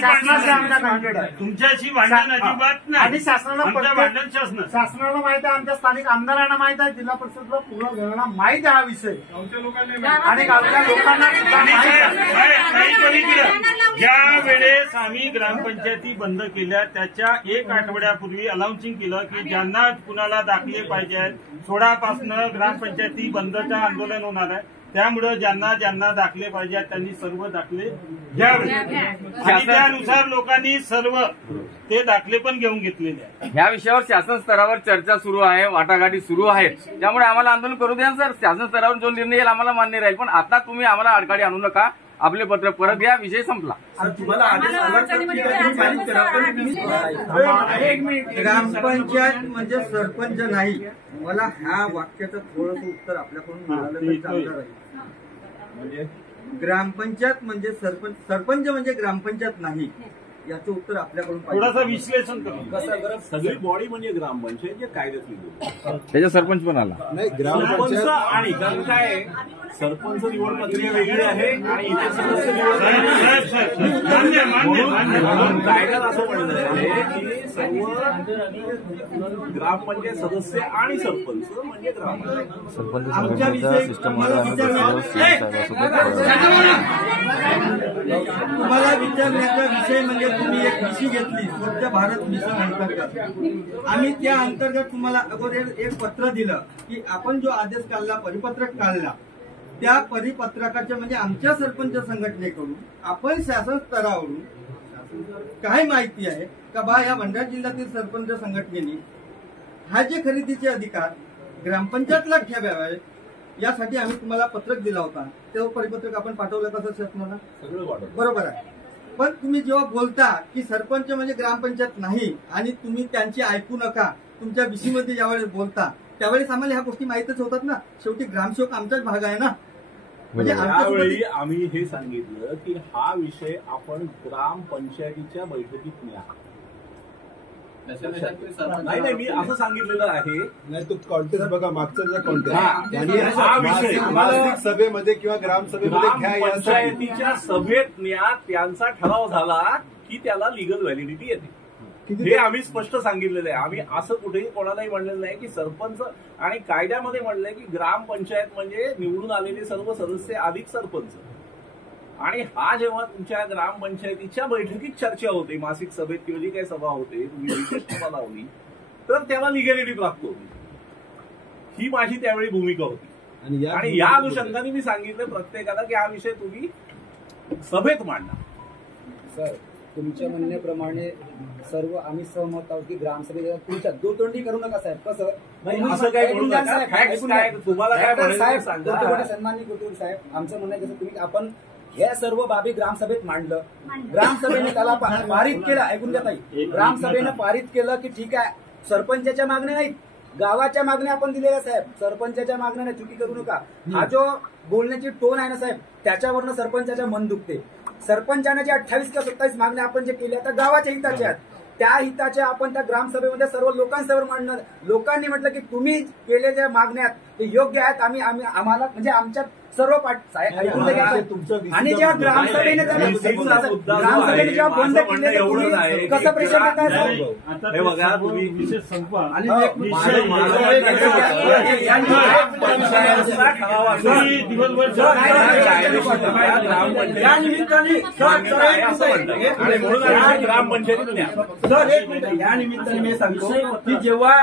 शासनाचे आमच्या कॉन्ट्रॅक्ट आहे. तुमच्याशी भांडण अजिबात नाही. आणि शासनाला भांडण शासनाला माहित आहे, आमच्या स्थानिक आमदारांना माहित आहे, जिल्हा परिषदला पूर्ण घरांना माहित आहे हा विषय आणि गावच्या लोकांना सुद्धा माहित आहे. ज्या वेळेस आम्ही ग्रामपंचायती बंद केल्या त्याच्या 1 आठवड्यापूर्वी अनाउन्सिंग केलं की ज्यांना कुणाला दाखले पाहिजे आहेत, 16 ग्रामपंचायती बंदचं आंदोलन होणार आहे. त्यामुळे ज्यांना दाखले पाहिजे त्यांनी सर्व दाखले घ्यावे आणि त्यानुसार लोकांनी सर्व ते दाखले पण घेऊन घेतलेले आहेत. ह्या विषयावर शासन स्तरावर चर्चा सुरू आहे, वाटाघाटी सुरू आहे. त्यामुळे आम्हाला आंदोलन करू द्या सर. शासन स्तरावर जो निर्णय येईल आम्हाला मान्य राहील, पण आता तुम्ही आम्हाला अडकाळी आणू नका. आपले पत्र परत घ्या, विषय संपला. तुम्हाला आदेश आला तर ठीक आहे, तुम्ही पारित करा. ग्रामपंचायत म्हणजे सरपंच नाही. मला ह्या वाक्याचं थोडंसं उत्तर आपल्याकडून मिळालं तर चांगलं राहील. ग्रामपंचायत म्हणजे सरपंच म्हणजे ग्रामपंचायत नाही, याचं उत्तर आपल्याकडून थोडंसं विश्लेषण करू. सगळी बॉडी म्हणजे ग्रामपंचायत जे कायद्यात लिहिलं त्याच्या सरपंच पण आला नाही. ग्रामपंचायत आणि कारण काय सरपंच निवड प्रक्रिया वेगळी आहे आणि इतर सदस्य निवड म्हणून कायद्यात असं म्हणलं आहे की सर्व ग्रामपंचायत सदस्य आणि सरपंच म्हणजे ग्रामपंचायत. तुम्हाला विचारण्याचा विषय म्हणजे तुम्ही एक विषय घेतली स्वच्छ भारत मिशन अंतर्गत. आम्ही त्या अंतर्गत तुम्हाला अगोदर एक पत्र दिलं की आपण जो आदेश काढला, परिपत्रक काढला, त्या परिपत्रकाच्या म्हणजे आमच्या सरपंच संघटनेकडून आपण शासन स्तरावरून काय माहिती आहे का बा या भंडारा जिल्ह्यातील सरपंच संघटनेने हा जे खरेदीचे अधिकार ग्रामपंचायतला ठेवावे यासाठी आम्ही तुम्हाला पत्रक दिला होता. तेव्हा परिपत्रक आपण पाठवलं कसं शासनाला, बरोबर आहे. पण तुम्ही जेव्हा बोलता की सरपंच म्हणजे ग्रामपंचायत नाही आणि तुम्ही त्यांची ऐकू नका, तुमच्या विषयीमध्ये ज्यावेळेस बोलता त्यावेळेस आम्हाला ह्या गोष्टी माहितच होतात ना. शेवटी ग्रामसेवक आमचाच भाग आहे ना. म्हणजे त्यावेळी आम्ही हे सांगितलं की हा विषय आपण ग्रामपंचायतीच्या बैठकीत न्या. नाही मी असं सांगितलेलं आहे. नाही तो कॉन्टेस्ट बघा, मागचा जो कॉन्टेस्ट हा विषय मासिक सभेमध्ये किंवा ग्रामसभेमध्ये ग्रामपंचायतीच्या सभेत न्या, त्यांचा ठराव झाला की त्याला लिगल व्हॅलिडिटी येते. हे आम्ही स्पष्ट सांगितलेलं आहे. आम्ही असं कुठेही कोणालाही म्हणलेलं नाही की सरपंच आणि कायद्यामध्ये म्हणलंय की ग्रामपंचायत म्हणजे निवडून आलेले सर्व सदस्य अधिक सरपंच. आणि हा जेव्हा तुमच्या ग्रामपंचायतीच्या बैठकीत चर्चा होते, मासिक सभेत किंवा जी काही सभा होते, तुम्ही विशेष सभा लावली तर त्याला लिगॅलिटी प्राप्त होती. ही माझी त्यावेळी भूमिका होती. आणि या अनुषंगाने मी सांगितलं प्रत्येकाला की हा विषय तुम्ही सभेत मांडा. सर तुमच्या म्हणण्याप्रमाणे सर्व आम्ही सहमत आहोत की ग्रामसभेच्या तुमच्या दुतोंडी करू नका साहेब. कसं असं काय बोलू नका. Facts काय, तुम्हाला काय म्हणायचं सांगा. सन्माननीय कुटुंब साहेब, आमचं म्हणणं कसं तुम्ही आपण हे सर्व बाबी ग्रामसभेत मांडलं, ग्रामसभेने त्याला पारित केलं. ऐकून घ्या ताई, ग्रामसभेने पारित केलं की ठीक आहे, सरपंचाच्या मागण्या नाहीत, गावाच्या मागण्या आपण दिलेल्या साहेब. सरपंचाच्या मागण्या नाही, चुकी करू नका. हा जो बोलण्याची टोन आहे ना साहेब, त्याच्यावरनं सरपंचाच्या मन दुखते. सरपंचाने जे 28 का 27 मागण्या आपण जे केल्या त्या गावाच्या हिताच्या आहेत, त्या हिताच्या आपण त्या ग्रामसभेमध्ये सर्व लोकांसमोर मांडणार. लोकांनी म्हटलं की तुम्ही केलेल्या मागण्यात ते योग्य आहेत, आम्हाला म्हणजे आमच्या सर्व ऐकून घ्या. आणि जेव्हा ग्रामसभेने ग्रामसभेने जेव्हा बंद केले कसं प्रेशर देताय हे बघा तुम्ही विशेष संपवा. आणि या निमित्ताने मी सांगतो की जेव्हा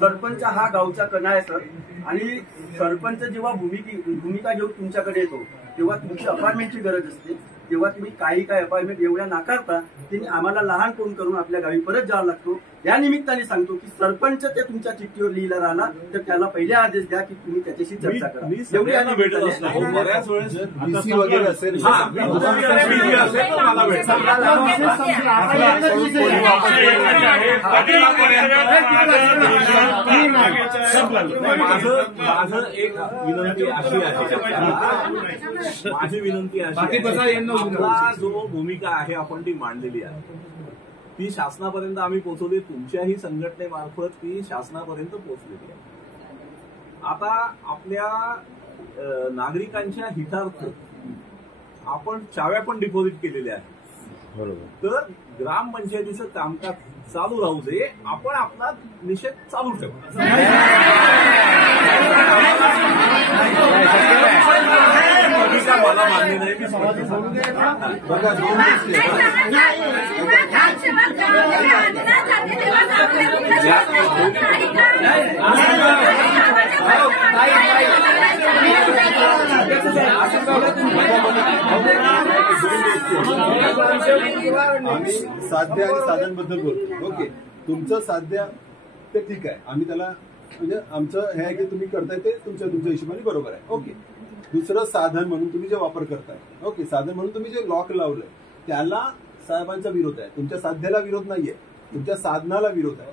सरपंच हा गावचा कणा आहे सर, आणि सरपंच जेव्हा भूमिका घेऊन तुमच्याकडे येतो तेव्हा तुमची अपार्टमेंटची गरज असते. तेव्हा तुम्ही काही अपार्टमेंट एवढ्या नाकारता त्यांनी आम्हाला लहान फोन करून आपल्या गावी परत जावं लागतो. या निमित्ताने सांगतो की सरपंच ते तुमच्या चिठ्ठीवर लिहिला राहिला तर त्याला पहिले आदेश द्या की तुम्ही त्याच्याशी चर्चा करा. एवढी आम्ही भेटत असतो बऱ्याच वेळेस डीसी वगैरे असेल माझं एक विनंती अशी आहे, माझी विनंती अशी आपला जो भूमिका आहे आपण ती मांडलेली आहे, ती शासनापर्यंत आम्ही पोहोचवली. तुमच्याही संघटनेमार्फत ती शासनापर्यंत पोहोचलेली आहे. आता आपल्या नागरिकांच्या हितार्थ आपण चाव्या पण डिपॉझिट केलेल्या आहेत. बरोबर. तर ग्रामपंचायतीचं कामकाज चालू राहू दे, आपण आपला निषेध चालू ठेवू. मला मान्य नाही की आम्ही साध्य आणि साधनबद्दल बोलतो. ओके, तुमचं साध्य ते ठीक आहे, आम्ही त्याला म्हणजे आमचं हे आहे की तुम्ही करताय ते तुमच्या हिशोबाने बरोबर आहे. ओके, दुसरं साधन म्हणून तुम्ही जे वापर करताय, ओके, साधन म्हणून तुम्ही जे लॉक लावलंय त्याला साहेबांचा विरोध आहे. तुमच्या साध्याला विरोध नाहीये, तुमच्या साधनाला विरोध आहे.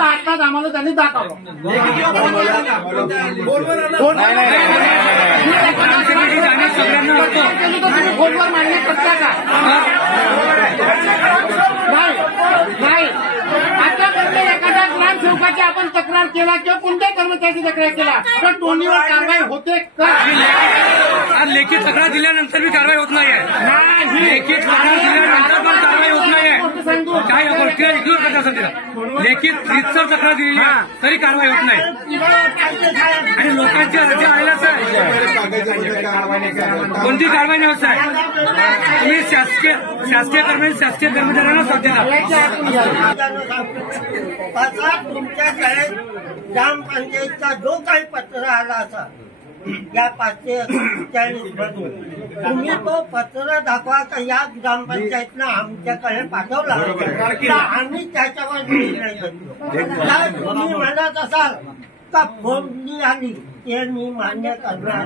आताच आम्हाला त्यांनी दाखवलं. फोनवर मान्य करता का? नाही. आतापर्यंत एखाद्या ग्रामसेवकाची आपण तक्रार केला किंवा कोणत्याही कर्मचाऱ्याची तक्रार केला तर टोनीवर कारवाई होते का? लेखी तक्रार दिल्यानंतर बी कारवाई होत नाहीये. लेखी तक्रार दिल्यानंतर पण कारवाई होत नाहीये. काय इग्नोर करता सध्या लेखी रीतसर तक्रार दिली तरी कारवाई होत नाही. आणि लोकांची अर्ज आलेला सर कोणती कारवाई नाही होत साहेब. तुम्ही शासकीय कर्मचाऱ्यांना सध्या तुमच्याकडे ग्रामपंचायतचा जो काही पत्र आला असा या 541 मधून तुम्ही तो पत्र दाखवा का या ग्रामपंचायतनं आमच्याकडे पाठवला तर आम्ही त्याच्यावर निर्णय घेतलो. तुम्ही म्हणत असाल का फोडणी आली ते मी मान्य करणार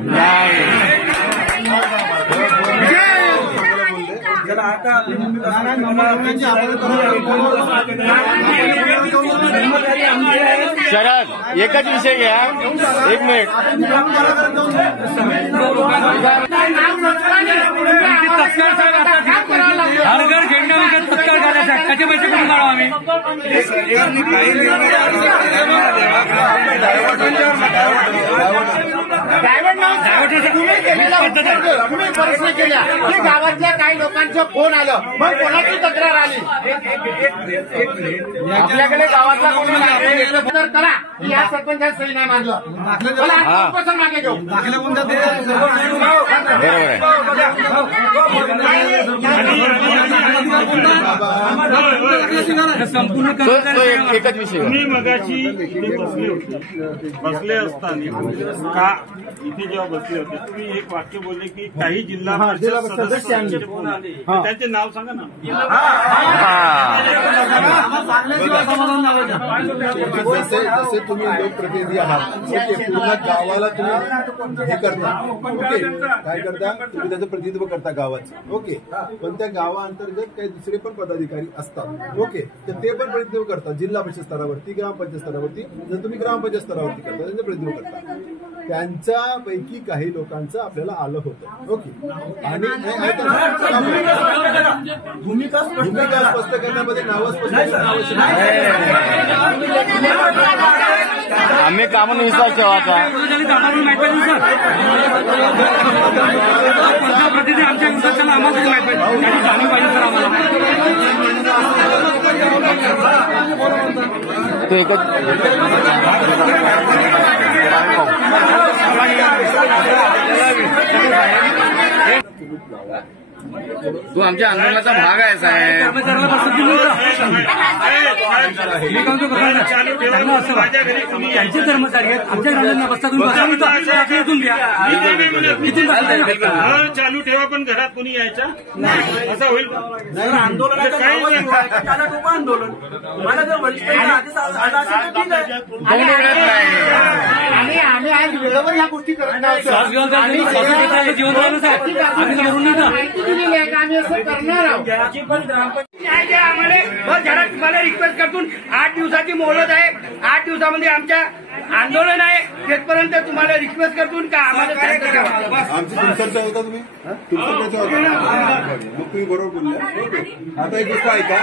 शरद एकच विषय घ्या, एक मिनिट. हरघर झेंडा विकत तत्काळ करायचा त्याचे पैसे कुठून काढू आम्ही? तुम्ही प्रश्न केल्या की गावातल्या काही लोकांचं फोन आलं, मग कोणाची तक्रार आली? आपल्याकडे गावातला कोणी करा की या सरपंचात सही नाही मानलं, मला आत्मपसंत मागे घेऊ. दाखले कोणत्या संपूर्ण एकच विषय तुम्ही मगाशी इथे बसले असताना का इथे जेव्हा बसले होते तुम्ही एक वाक्य बोलले की काही जिल्हा परिषद सदस्यांचे फोन आले त्यांचे नाव सांगा ना. जसे तुम्ही लोकप्रतिनिधी आहात पूर्ण गावाला तुम्ही हे करता ओके काय करता तुम्ही त्याचं प्रतिनिधित्व करता गावाचं ओके पण त्या गावाअंतर्गत काही दुसरे पण पदाधिकारी असतात ओके तर ते पण प्रतिनिधित्व करतात जिल्हा परिषद स्तरावरती ग्रामपंचायत स्तरावरती जर तुम्ही ग्रामपंचायत स्तरावरती करता त्यांचं प्रतिनिधित्व करता त्यांच्यापैकी काही लोकांचं आपल्याला आलं होतं ओके आणि भूमिका स्पष्ट करण्यामध्ये नावं स्पष्ट करणं आवश्यक आम्ही कामाला विश्वास ठेवायचा आमच्या विश्वासाला आम्हाला माहिती पाहिजे तो एकच तू आमच्या आंदोलनाचा भाग आहे साहेब. त्यांचे कर्मचारी आहेत आमच्या ग्रामांना बसता तुम्ही द्या चालू ठेवा पण घरात कोणी यायचा असं होईल आंदोलनाचं आंदोलन मला जर वरिष्ठ आदेश आला असेल तर ठीक आहे. आम्ही आज वेळेवर या गोष्टी करत नाही जीवन राहिलं साहेब आम्ही करून दिलेली आहे का आम्ही असं करणार आहोत. आम्हाला तुम्हाला रिक्वेस्ट करतून 8 दिवसाची मोहलत आहे 8 दिवसामध्ये आमच्या आंदोलन आहे तेथपर्यंत तुम्हाला रिक्वेस्ट करतून का आम्हाला आमची तुमचा होता तुम्ही तुमचा होता मग तुम्ही बरोबर बोलला. आता एक गोष्ट ऐका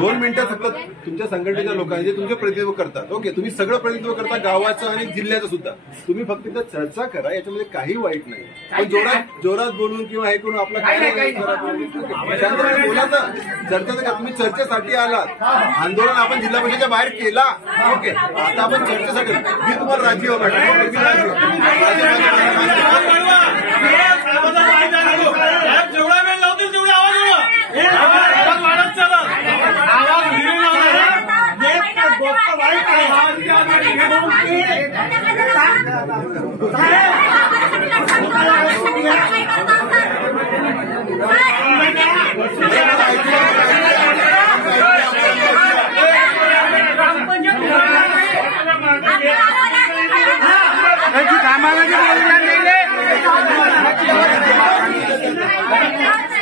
2 मिनिटं फक्त तुमच्या संघटनेच्या लोकांनी जे तुमचे प्रतिनिधित्व करतात ओके तुम्ही सगळं प्रतिनिधित्व करता गावाचं आणि जिल्ह्याचं सुद्धा तुम्ही फक्त इथं चर्चा करा याच्यामध्ये काही वाईट नाही पण जोरात बोलून किंवा हे करून आपलं काय नाही बोलायचं चर्चा तर तुम्ही चर्चेसाठी आलात आंदोलन आपण जिल्हा परिषदेच्या बाहेर केला ओके आता आपण चर्चेसाठी मी तुम्हाला राज्य जेवढा वेळ लावतील तेवढी आवाज वाढत चला आवाज गोष्ट वाईट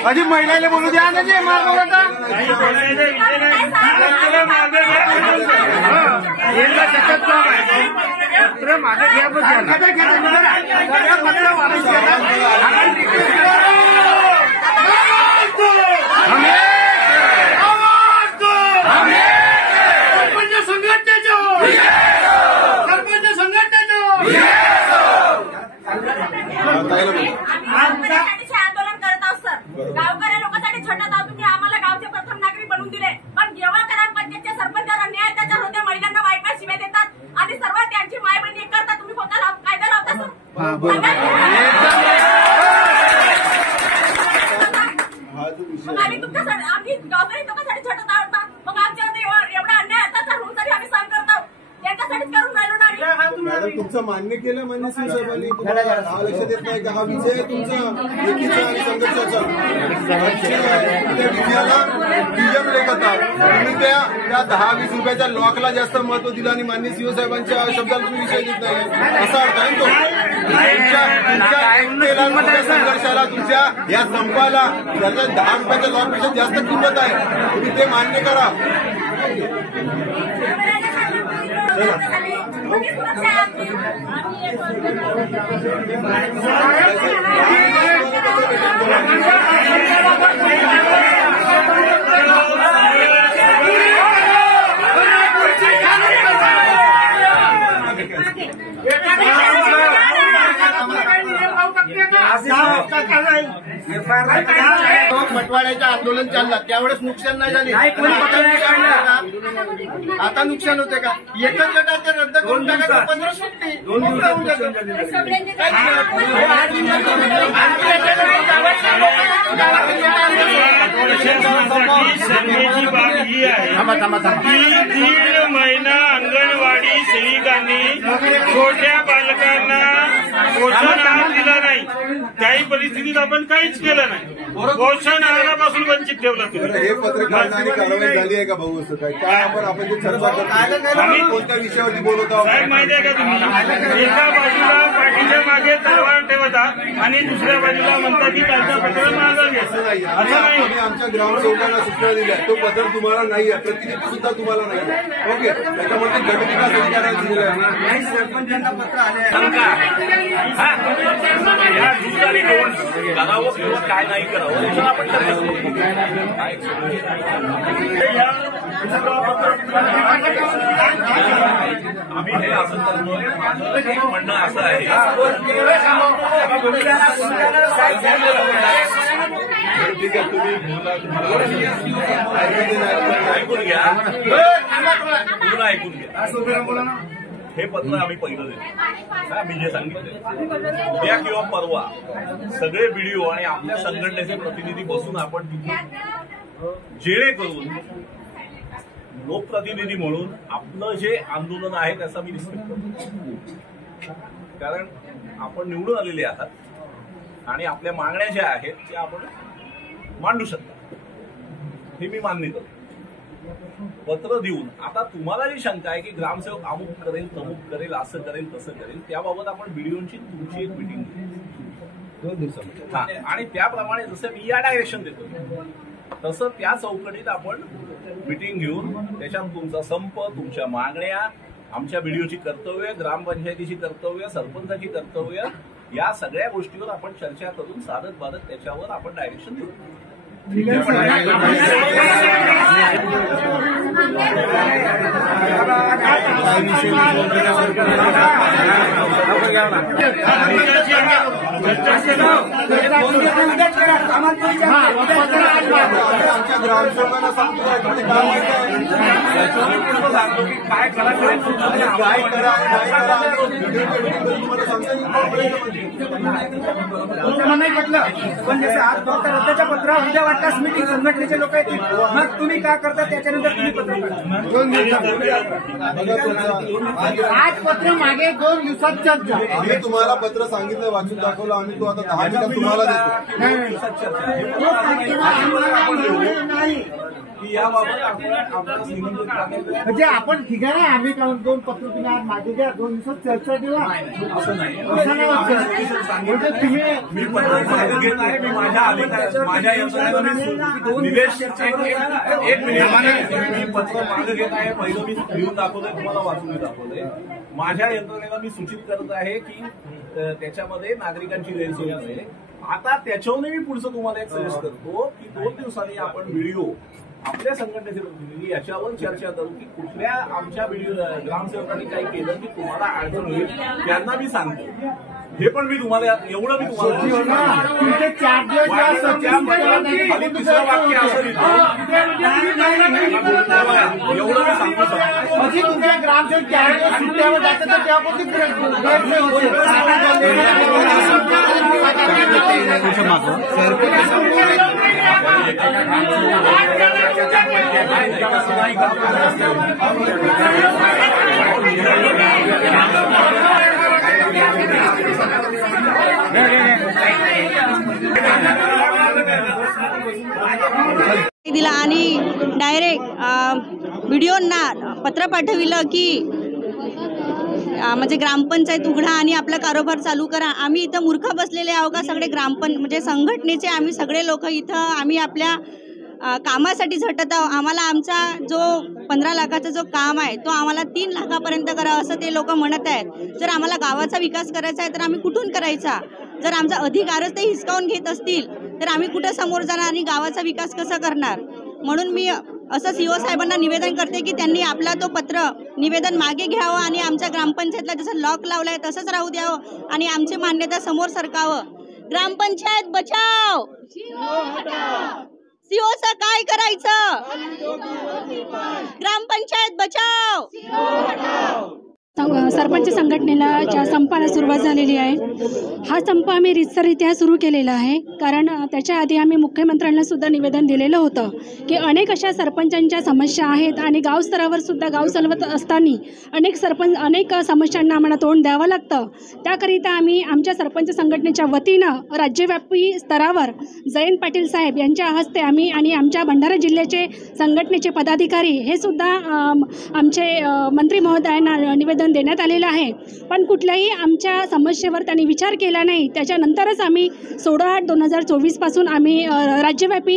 अजी महिलाला बोलू द्या ना जे मागवता पत्र मागे घ्या आंदोलन करत आहोत सर गावकऱ्या लोकांसाठी झटत आहोत तुम्ही आम्हाला गावचे प्रथम नागरिक बनवून दिले पण जेव्हा ग्रामपंचायतच्या सरपंचाला न्याय त्याच्या होत्या महिलांना वाईट शिव्या देतात आणि सर्व त्यांची माय बहिणी एक करतात तुम्ही कोणता कायदा लावता सर आम्ही तुमच्यासाठी आम्ही गावकरी लोकांसाठी झटत आहोत मग आमच्यामध्ये एवढा अन्याय अत्याचार होऊन तरी आम्ही सहन करत आहोत त्यांच्यासाठीच करून राहिलो ना. मॅडम तुमचं मान्य केलं मान्य सिंग साहेबांनी तुम्हाला लक्षात येत नाही का हा विजय तुमचा एकीचा आणि संघर्षाचा त्या विजयाला विजय लेखतात तुम्ही त्या 10-20 रुपयाच्या लॉकला जास्त महत्व दिलं आणि मान्य सिंह साहेबांच्या शब्दाला तुम्ही विषय देत नाही असा अर्थ आहे तो तुमच्या संघर्षाला तुमच्या या संपाला त्याच्या 10 रुपयाच्या लॉकपेक्षा जास्त किंमत आहे तुम्ही ते मान्य करा. वाढायचं आंदोलन चाललं त्यावेळेस नुकसान नाही झाले. नाही, कोणी पत्र नाही काढलं. आता नुकसान होते का? एकच गटाचे रद्द करून टाका, 15 सुट्टी. 2 दिवसात शर्मेची बाब ही आहे की 1.5 महिना अंगणवाडी सेविकांनी छोट्या बालकांना पोषण आहार दिला नाही. काही परिस्थितीत आपण काहीच केलं नाही. पोषण आहारापासून वंचित ठेवलं. हे पत्र काढणं आणि कारवाई झाली आहे का भाऊ? असं काय आपण जे चर्चा करतो आम्ही कोणत्या विषयावरती बोलत आहोत साहेब माहिती आहे का तुम्ही? एका बाजूला पाठीच्या मागे तलवार ठेवता आणि दुसऱ्या बाजूला म्हणता की त्यांचं पत्र मागं घ्या. असं नाही. आम्ही आमच्या ग्रामसेवकांना सूचना दिल्या. तो पत्र तुम्हाला नाही आहे, प्रतिनिधी सुद्धा तुम्हाला नाही आहे. ओके, त्याच्यामध्ये गटविकास अधिकाऱ्यांना दिलेलं आहे. सरपंचांना पत्र आले या दूध करावं किंवा काय नाही करावं याच्यावर आपण आम्ही हे असं करतोय. माझं म्हणणं असं आहे ठीक आहे, तुम्ही ऐकून घ्या, पूर्ण ऐकून घ्या. हे पत्र आम्ही पहिलं देतो. मी जे सांगितलं उद्या किंवा परवा सगळे व्हिडिओ आणि आपल्या संघटनेचे प्रतिनिधी बसून आपण तिथे जेणेकरून लोकप्रतिनिधी म्हणून आपलं जे आंदोलन आहे त्याचा मी रिस्पेक्ट करतो. कारण आपण निवडून आलेले आहात आणि आपल्या मागण्या ज्या आहेत त्या आपण मांडू शकता, हे मी मान्य करतो. पत्र देऊन आता तुम्हाला जी शंका आहे की ग्रामसेवक अमुक करेल तमुक करेल असं करेल तसं करेल, त्याबाबत आपण व्हिडिओची तुमची एक मिटिंग घेऊ 2 दिवसांमध्ये. आणि त्याप्रमाणे जसं मी या डायरेक्शन देतो तसं त्या चौकटीत आपण मिटिंग घेऊन त्याच्यात तुमचा संप, तुमच्या मागण्या, आमच्या व्हिडिओची कर्तव्य, ग्रामपंचायतीची कर्तव्य, सरपंचाची कर्तव्य, या सगळ्या गोष्टीवर आपण चर्चा करून साधत बाधत त्याच्यावर आपण डायरेक्शन देऊ. आमच्या ग्रामसेवकांना सांगतो काय करा काय करा नाही म्हटलं, पण जसं आज फक्त रद्दच्या पत्रावर उद्या वाटल्यास मीटिंग संघटनेचे लोक येतील, मग तुम्ही काय करता त्याच्यानंतर तुम्ही पत्र आज पत्र मागे 2 दिवसात चर्चा. आम्ही तुम्हाला पत्र सांगितलं, वाचून दाखवलं. आम्ही तो आता 10 मिनिटात तुम्हाला देतो. याबाबत आपण म्हणजे आपण ठीक आहे ना, आम्ही 2 पत्र तुम्ही आज मागे घ्या, 2 दिवसात चर्चा केला असं नाही. म्हणजे तुम्ही मी पत्र मागे घेत आहे. मी माझ्या यंत्रणेला निवेश एक मिनिट मी पत्र मागे घेत आहे. पहिलं मी लिहून दाखवतोय, तुम्हाला वाचून दाखवतोय. माझ्या यंत्रणेला मी सूचित करत आहे की त्याच्यामध्ये नागरिकांची गैरसोय आहे. आता त्याच्यावरही मी पुढचं तुम्हाला एक सजेस्ट करतो की 2 दिवसांनी आपण व्हिडिओ आपल्या संघटनेचे प्रतिनिधी याच्यावर चर्चा करू की कुठल्या आमच्या ग्रामसेवकांनी काही केलं की तुम्हाला अडचण होईल, त्यांना मी सांगतो. हे पण मी तुम्हाला एवढं मी तुम्हाला तुमचे 4 दिवस खाली दुसरं वाक्य असं एवढं मी सांगू शकतो. अशी तुमच्या ग्रामसेवक 4 दिवस सुट्ट्यावर जातात तर त्यापासून दिला आणि डायरेक्ट व्हिडिओंना पत्र पाठविलं की म्हणजे ग्रामपंचायत उघडा आणि आपला कारोबार चालू करा. आम्ही इथं मूर्ख बसलेले आहो का सगळे म्हणजे संघटनेचे आम्ही सगळे लोक इथं आम्ही आपल्या कामासाठी झटत आहोत. आम्हाला आमचा जो 15 लाखाचा जो काम आहे तो आम्हाला 3 लाखापर्यंत करा असं ते लोक म्हणत आहेत. जर आम्हाला गावाचा विकास करायचा आहे तर आम्ही कुठून करायचा? जर आमचा अधिकारच ते हिसकावून घेत असतील तर आम्ही कुठं समोर जाणार आणि गावाचा विकास कसा करणार? म्हणून मी असं सीओ साहेबांना निवेदन करते की त्यांनी आपला तो पत्र निवेदन मागे घ्यावं आणि आमच्या ग्रामपंचायतला जसं लॉक लावलाय तसंच राहू द्यावं आणि आमची मान्यता समोर सरकावं. ग्रामपंचायत बचाव, सीओचं काय करायचं? ग्रामपंचायत बचाव. सरपंच संघटनेला ज्या संपाला सुरुवात झालेली आहे, हा संप आम्ही रितसररित्या सुरू केलेला आहे. कारण त्याच्या आधी आम्ही मुख्यमंत्र्यांना सुद्धा निवेदन दिलेलं होतं की अनेक अशा सरपंचांच्या समस्या आहेत आणि गाव स्तरावर सुद्धा गाव चालवत असताना अनेक समस्यांना आम्हाला तोंड द्यावं लागतं. त्याकरिता आम्ही आमच्या सरपंच संघटनेच्या वतीनं राज्यव्यापी स्तरावर जयंत पाटील साहेब यांच्या हस्ते आम्ही आणि आमच्या भंडारा जिल्ह्याचे संघटनेचे पदाधिकारी हे सुद्धा आमचे मंत्री महोदयांना निवेदन देण्यात आलेलं आहे. पण कुठल्याही आमच्या समस्येवर त्यांनी विचार केला नाही. त्याच्यानंतरच आम्ही 16/8/2024 पासून आम्ही राज्यव्यापी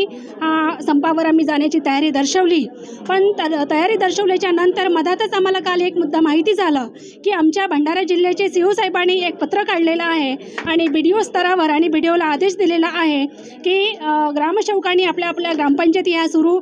संपावर आम्ही जाण्याची तयारी दर्शवली. पण तयारी दर्शवल्याच्या नंतर मधातच आम्हाला काल एक मुद्दा माहिती झालं की आमच्या भंडारा जिल्ह्याचे सीओ साहेबांनी एक पत्र काढलेलं आहे आणि BDO स्तरावर आणि BDOला आदेश दिलेला आहे की ग्रामसेवकांनी आपल्या आपल्या ग्रामपंचायती ह्या सुरू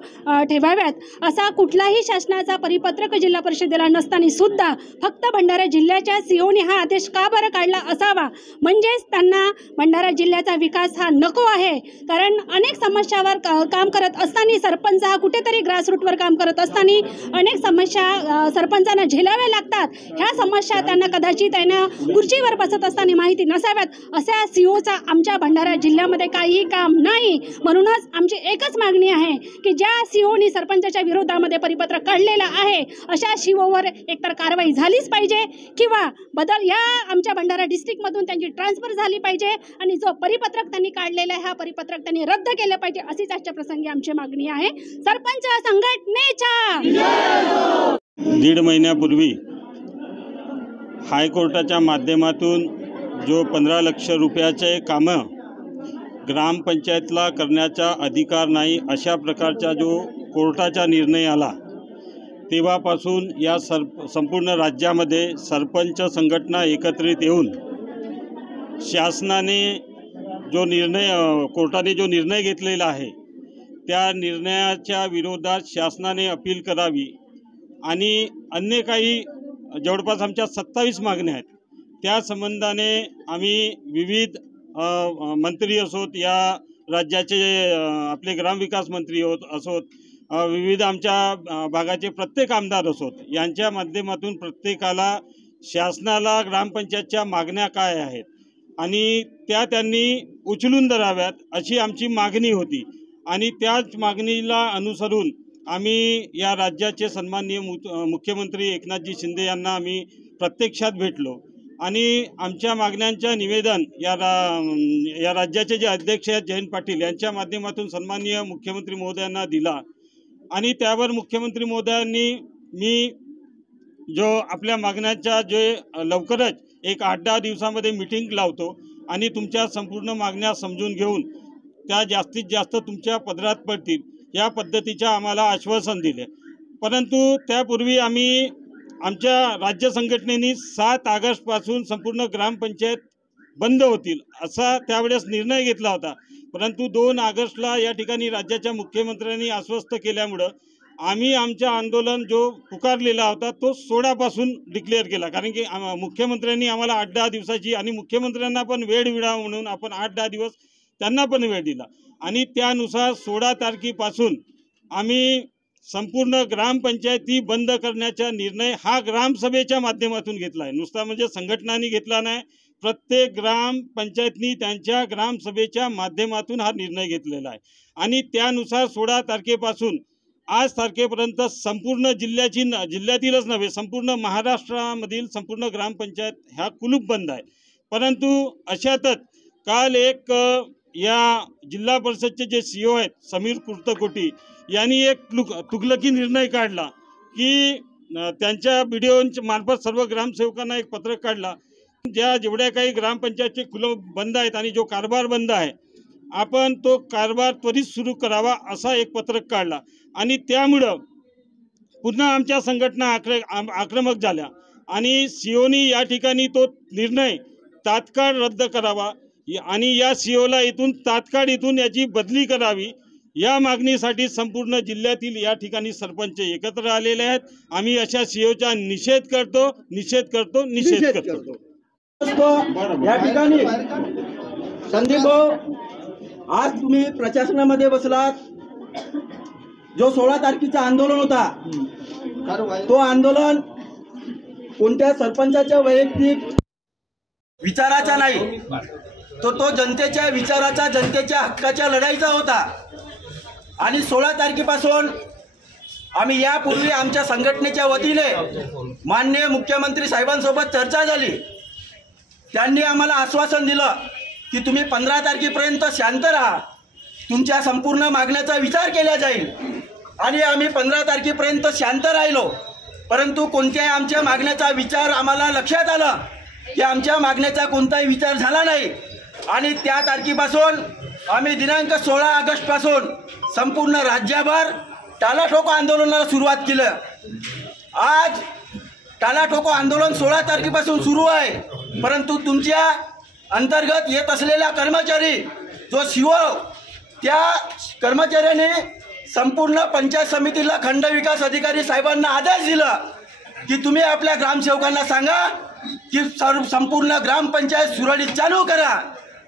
ठेवाव्यात. असा कुठलाही शासनाचा परिपत्रक जिल्हा परिषदेला नसताना सुद्धा फक्त भंडारा जिल्ह्याच्या सीओनी हा आदेश का बरं काढला असावा? म्हणजेच त्यांना भंडारा जिल्ह्याचा विकास हा नको आहे. कारण अनेक समस्यावर काम करत असताना सरपंच हा कुठेतरी ग्रासरूटवर काम करत असताना अनेक समस्या सरपंचांना झेलाव्या लागतात. ह्या समस्या त्यांना कदाचित त्यांना खुर्चीवर बसत असताना माहिती नसाव्यात. अशा सीओचा आमच्या भंडारा जिल्ह्यामध्ये काहीही काम नाही. म्हणूनच आमची एकच मागणी आहे की ज्या सीओनी सरपंचाच्या विरोधामध्ये परिपत्रक काढलेलं आहे अशा सीओवर एकतर कारवाई झालीच पाहिजे किंवा बदल या आमच्या भंडारा डिस्ट्रिक्टमधून त्यांची ट्रान्सफर झाली पाहिजे आणि जो परिपत्रक त्यांनी काढलेला आहे हा परिपत्रक त्यांनी रद्द केलं पाहिजे. अशीच आजच्या प्रसंगी आमची मागणी आहे. सरपंच संघटनेच्या 1.5 महिन्यापूर्वी हायकोर्टाच्या माध्यमातून जो 15 लाख रुपयाचे कामं ग्रामपंचायतला करण्याचा अधिकार नाही अशा प्रकारचा जो कोर्टाचा निर्णय आला तेव्हापासून या संपूर्ण राज्यामध्ये सरपंच संघटना एकत्रित येऊन शासनाने कोर्टाने जो निर्णय घेतलेला आहे त्या निर्णयाच्या विरोधात शासनाने अपील करावी आणि अन्य काही जवळपास आमच्या 27 मागण्या आहेत. त्या संबंधाने आम्ही विविध मंत्री असोत, या राज्याचे आपले ग्रामविकास मंत्री असोत, विविध आमच्या भागाचे प्रत्येक आमदार असोत, यांच्या माध्यमातून प्रत्येकाला शासनाला ग्रामपंचायतच्या मागण्या काय आहेत आणि त्या त्यांनी उचलून धराव्यात अशी आमची मागणी होती. आणि त्याच मागणीला अनुसरून आम्ही या राज्याचे सन्माननीय मुख्यमंत्री एकनाथजी शिंदे यांना आम्ही प्रत्यक्षात भेटलो आणि आमच्या मागण्यांच्या निवेदन या राज्याचे जे अध्यक्ष आहेत जयंत पाटील यांच्या माध्यमातून सन्माननीय मुख्यमंत्री महोदयांना दिला. आणि त्यावर मुख्यमंत्री महोदयांनी मी जो आपल्या मागण्यांच्या जे लवकरच एक 8-10 दिवसामध्ये मीटिंग लावतो आणि तुमच्या संपूर्ण मागण्या समजून घेऊन त्या जास्तीत जास्त तुमच्या पदरात पडतील या पद्धतीचं आम्हाला आश्वासन दिले. परंतु त्यापूर्वी आम्ही आमच्या राज्य संघटनेने 7 ऑगस्टपासून संपूर्ण ग्रामपंचायत बंद होतील असा त्यावेळेस निर्णय घेतला होता. परंतु 2 ऑगस्टला या ठिकाणी राज्याच्या मुख्यमंत्र्यांनी आश्वस्त केल्यामुळं आम्ही आमचा आंदोलन जो पुकारलेला होता तो 16 पासून डिक्लेअर केला. कारण की मुख्यमंत्र्यांनी आम्हाला 8-10 दिवसाची आणि मुख्यमंत्र्यांना पण वेळ मिळावा म्हणून आपण 8-10 दिवस त्यांना पण वेळ दिला आणि त्यानुसार 16 तारखेपासून आम्ही संपूर्ण ग्रामपंचायती बंद करण्याचा निर्णय हा ग्रामसभेच्या माध्यमातून घेतला आहे. नुसता म्हणजे संघटनांनी घेतला नाही, प्रत्येक ग्रामपंचायतनी त्यांच्या ग्रामसभेच्या माध्यमातून हा निर्णय घेतलेला आहे. आणि त्यानुसार 16 तारखेपासून आज तारखेपर्यंत संपूर्ण जिल्ह्यातीलच नव्हे संपूर्ण महाराष्ट्रामधील संपूर्ण ग्रामपंचायत ह्या कुलूप बंद आहे. परंतु अशातच काल एक या जिल्हा परिषदचे जे सीओ आहेत समीर कुर्तकोटी यांनी एक तुगलकी निर्णय काढला की त्यांच्या BDO मार्फत सर्व ग्रामसेवकांना एक पत्रक काढला जेवढ्या काही ग्रामपंचायतचे कुलूप बंद आहेत आणि जो कारभार बंद आहे आपण तो कारभार त्वरित सुरू करावा असा एक पत्रक काढला. आणि त्यामुळं पुन्हा आमच्या संघटना आक्रमक झाल्या आणि सीओनी या ठिकाणी तो निर्णय तात्काळ रद्द करावा आणि या सीओला इथून तात्काळ याची बदली करावी या मागणीसाठी संपूर्ण जिल्ह्यातील या ठिकाणी सरपंच एकत्र आलेले आहेत. आम्ही अशा सीओचा निषेध करतो. या ठिकाणी संदीप भाऊ आज तुम्ही प्रशासनामध्ये बसलात जो 16 तारखेचा आंदोलन होता तो आंदोलन कोणत्या सरपंचाच्या वैयक्तिक विचाराचा नाही, तो जनतेच्या विचाराचा, जनतेच्या हक्काच्या लढाईचा होता. आणि 16 तारखेपासून आम्ही यापूर्वी आमच्या संघटनेच्या वतीने माननीय मुख्यमंत्री साहेबांसोबत चर्चा झाली. त्यांनी आम्हाला आश्वासन दिलं की तुम्ही 15 तारखेपर्यंत शांत राहा, तुमच्या संपूर्ण मागण्याचा विचार केला जाईल. आणि आम्ही 15 तारखेपर्यंत शांत राहिलो. परंतु कोणत्याही आमच्या मागण्याचा विचार आम्हाला लक्षात आलं की आमच्या मागण्याचा कोणताही विचार झाला नाही. आणि त्या तारखेपासून आम्ही दिनांक 16 ऑगस्ट पासून संपूर्ण राज्यभर टाळाठोको आंदोलनाला सुरुवात केलं. आज टाळाठोको आंदोलन 16 तारखेपासून सुरू आहे. परंतु तुमच्या अंतर्गत येत असलेल्या कर्मचारी जो शिव, त्या कर्मचाऱ्याने संपूर्ण पंचायत समितीला खंड विकास अधिकारी साहेबांना आदेश दिला की तुम्ही आपल्या ग्रामसेवकांना सांगा की संपूर्ण ग्रामपंचायत सुरळीत चालू करा.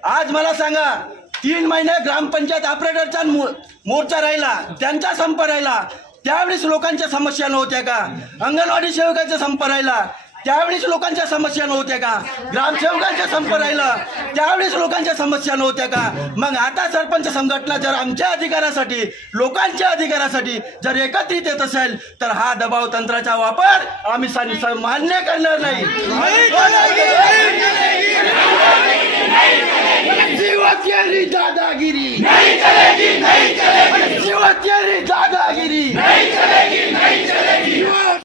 आज मला सांगा, 3 महिने ग्रामपंचायत ऑपरेटरचा मोर्चा राहिला, त्यांचा संप राहिला, त्यावेळेस लोकांच्या समस्या नव्हत्या का? अंगणवाडी सेवकांचा संप राहिला, त्यावेळेस लोकांच्या समस्या नव्हत्या का? ग्रामसेवकांचा संप राहिला, त्यावेळेस लोकांच्या समस्या नव्हत्या का? मग आता सरपंच संघटना जर आमच्या अधिकारासाठी, लोकांच्या अधिकारासाठी जर एकत्रित येत असेल तर हा दबाव तंत्राचा वापर आम्ही मान्य करणार नाही. दादागिरी दादागिरी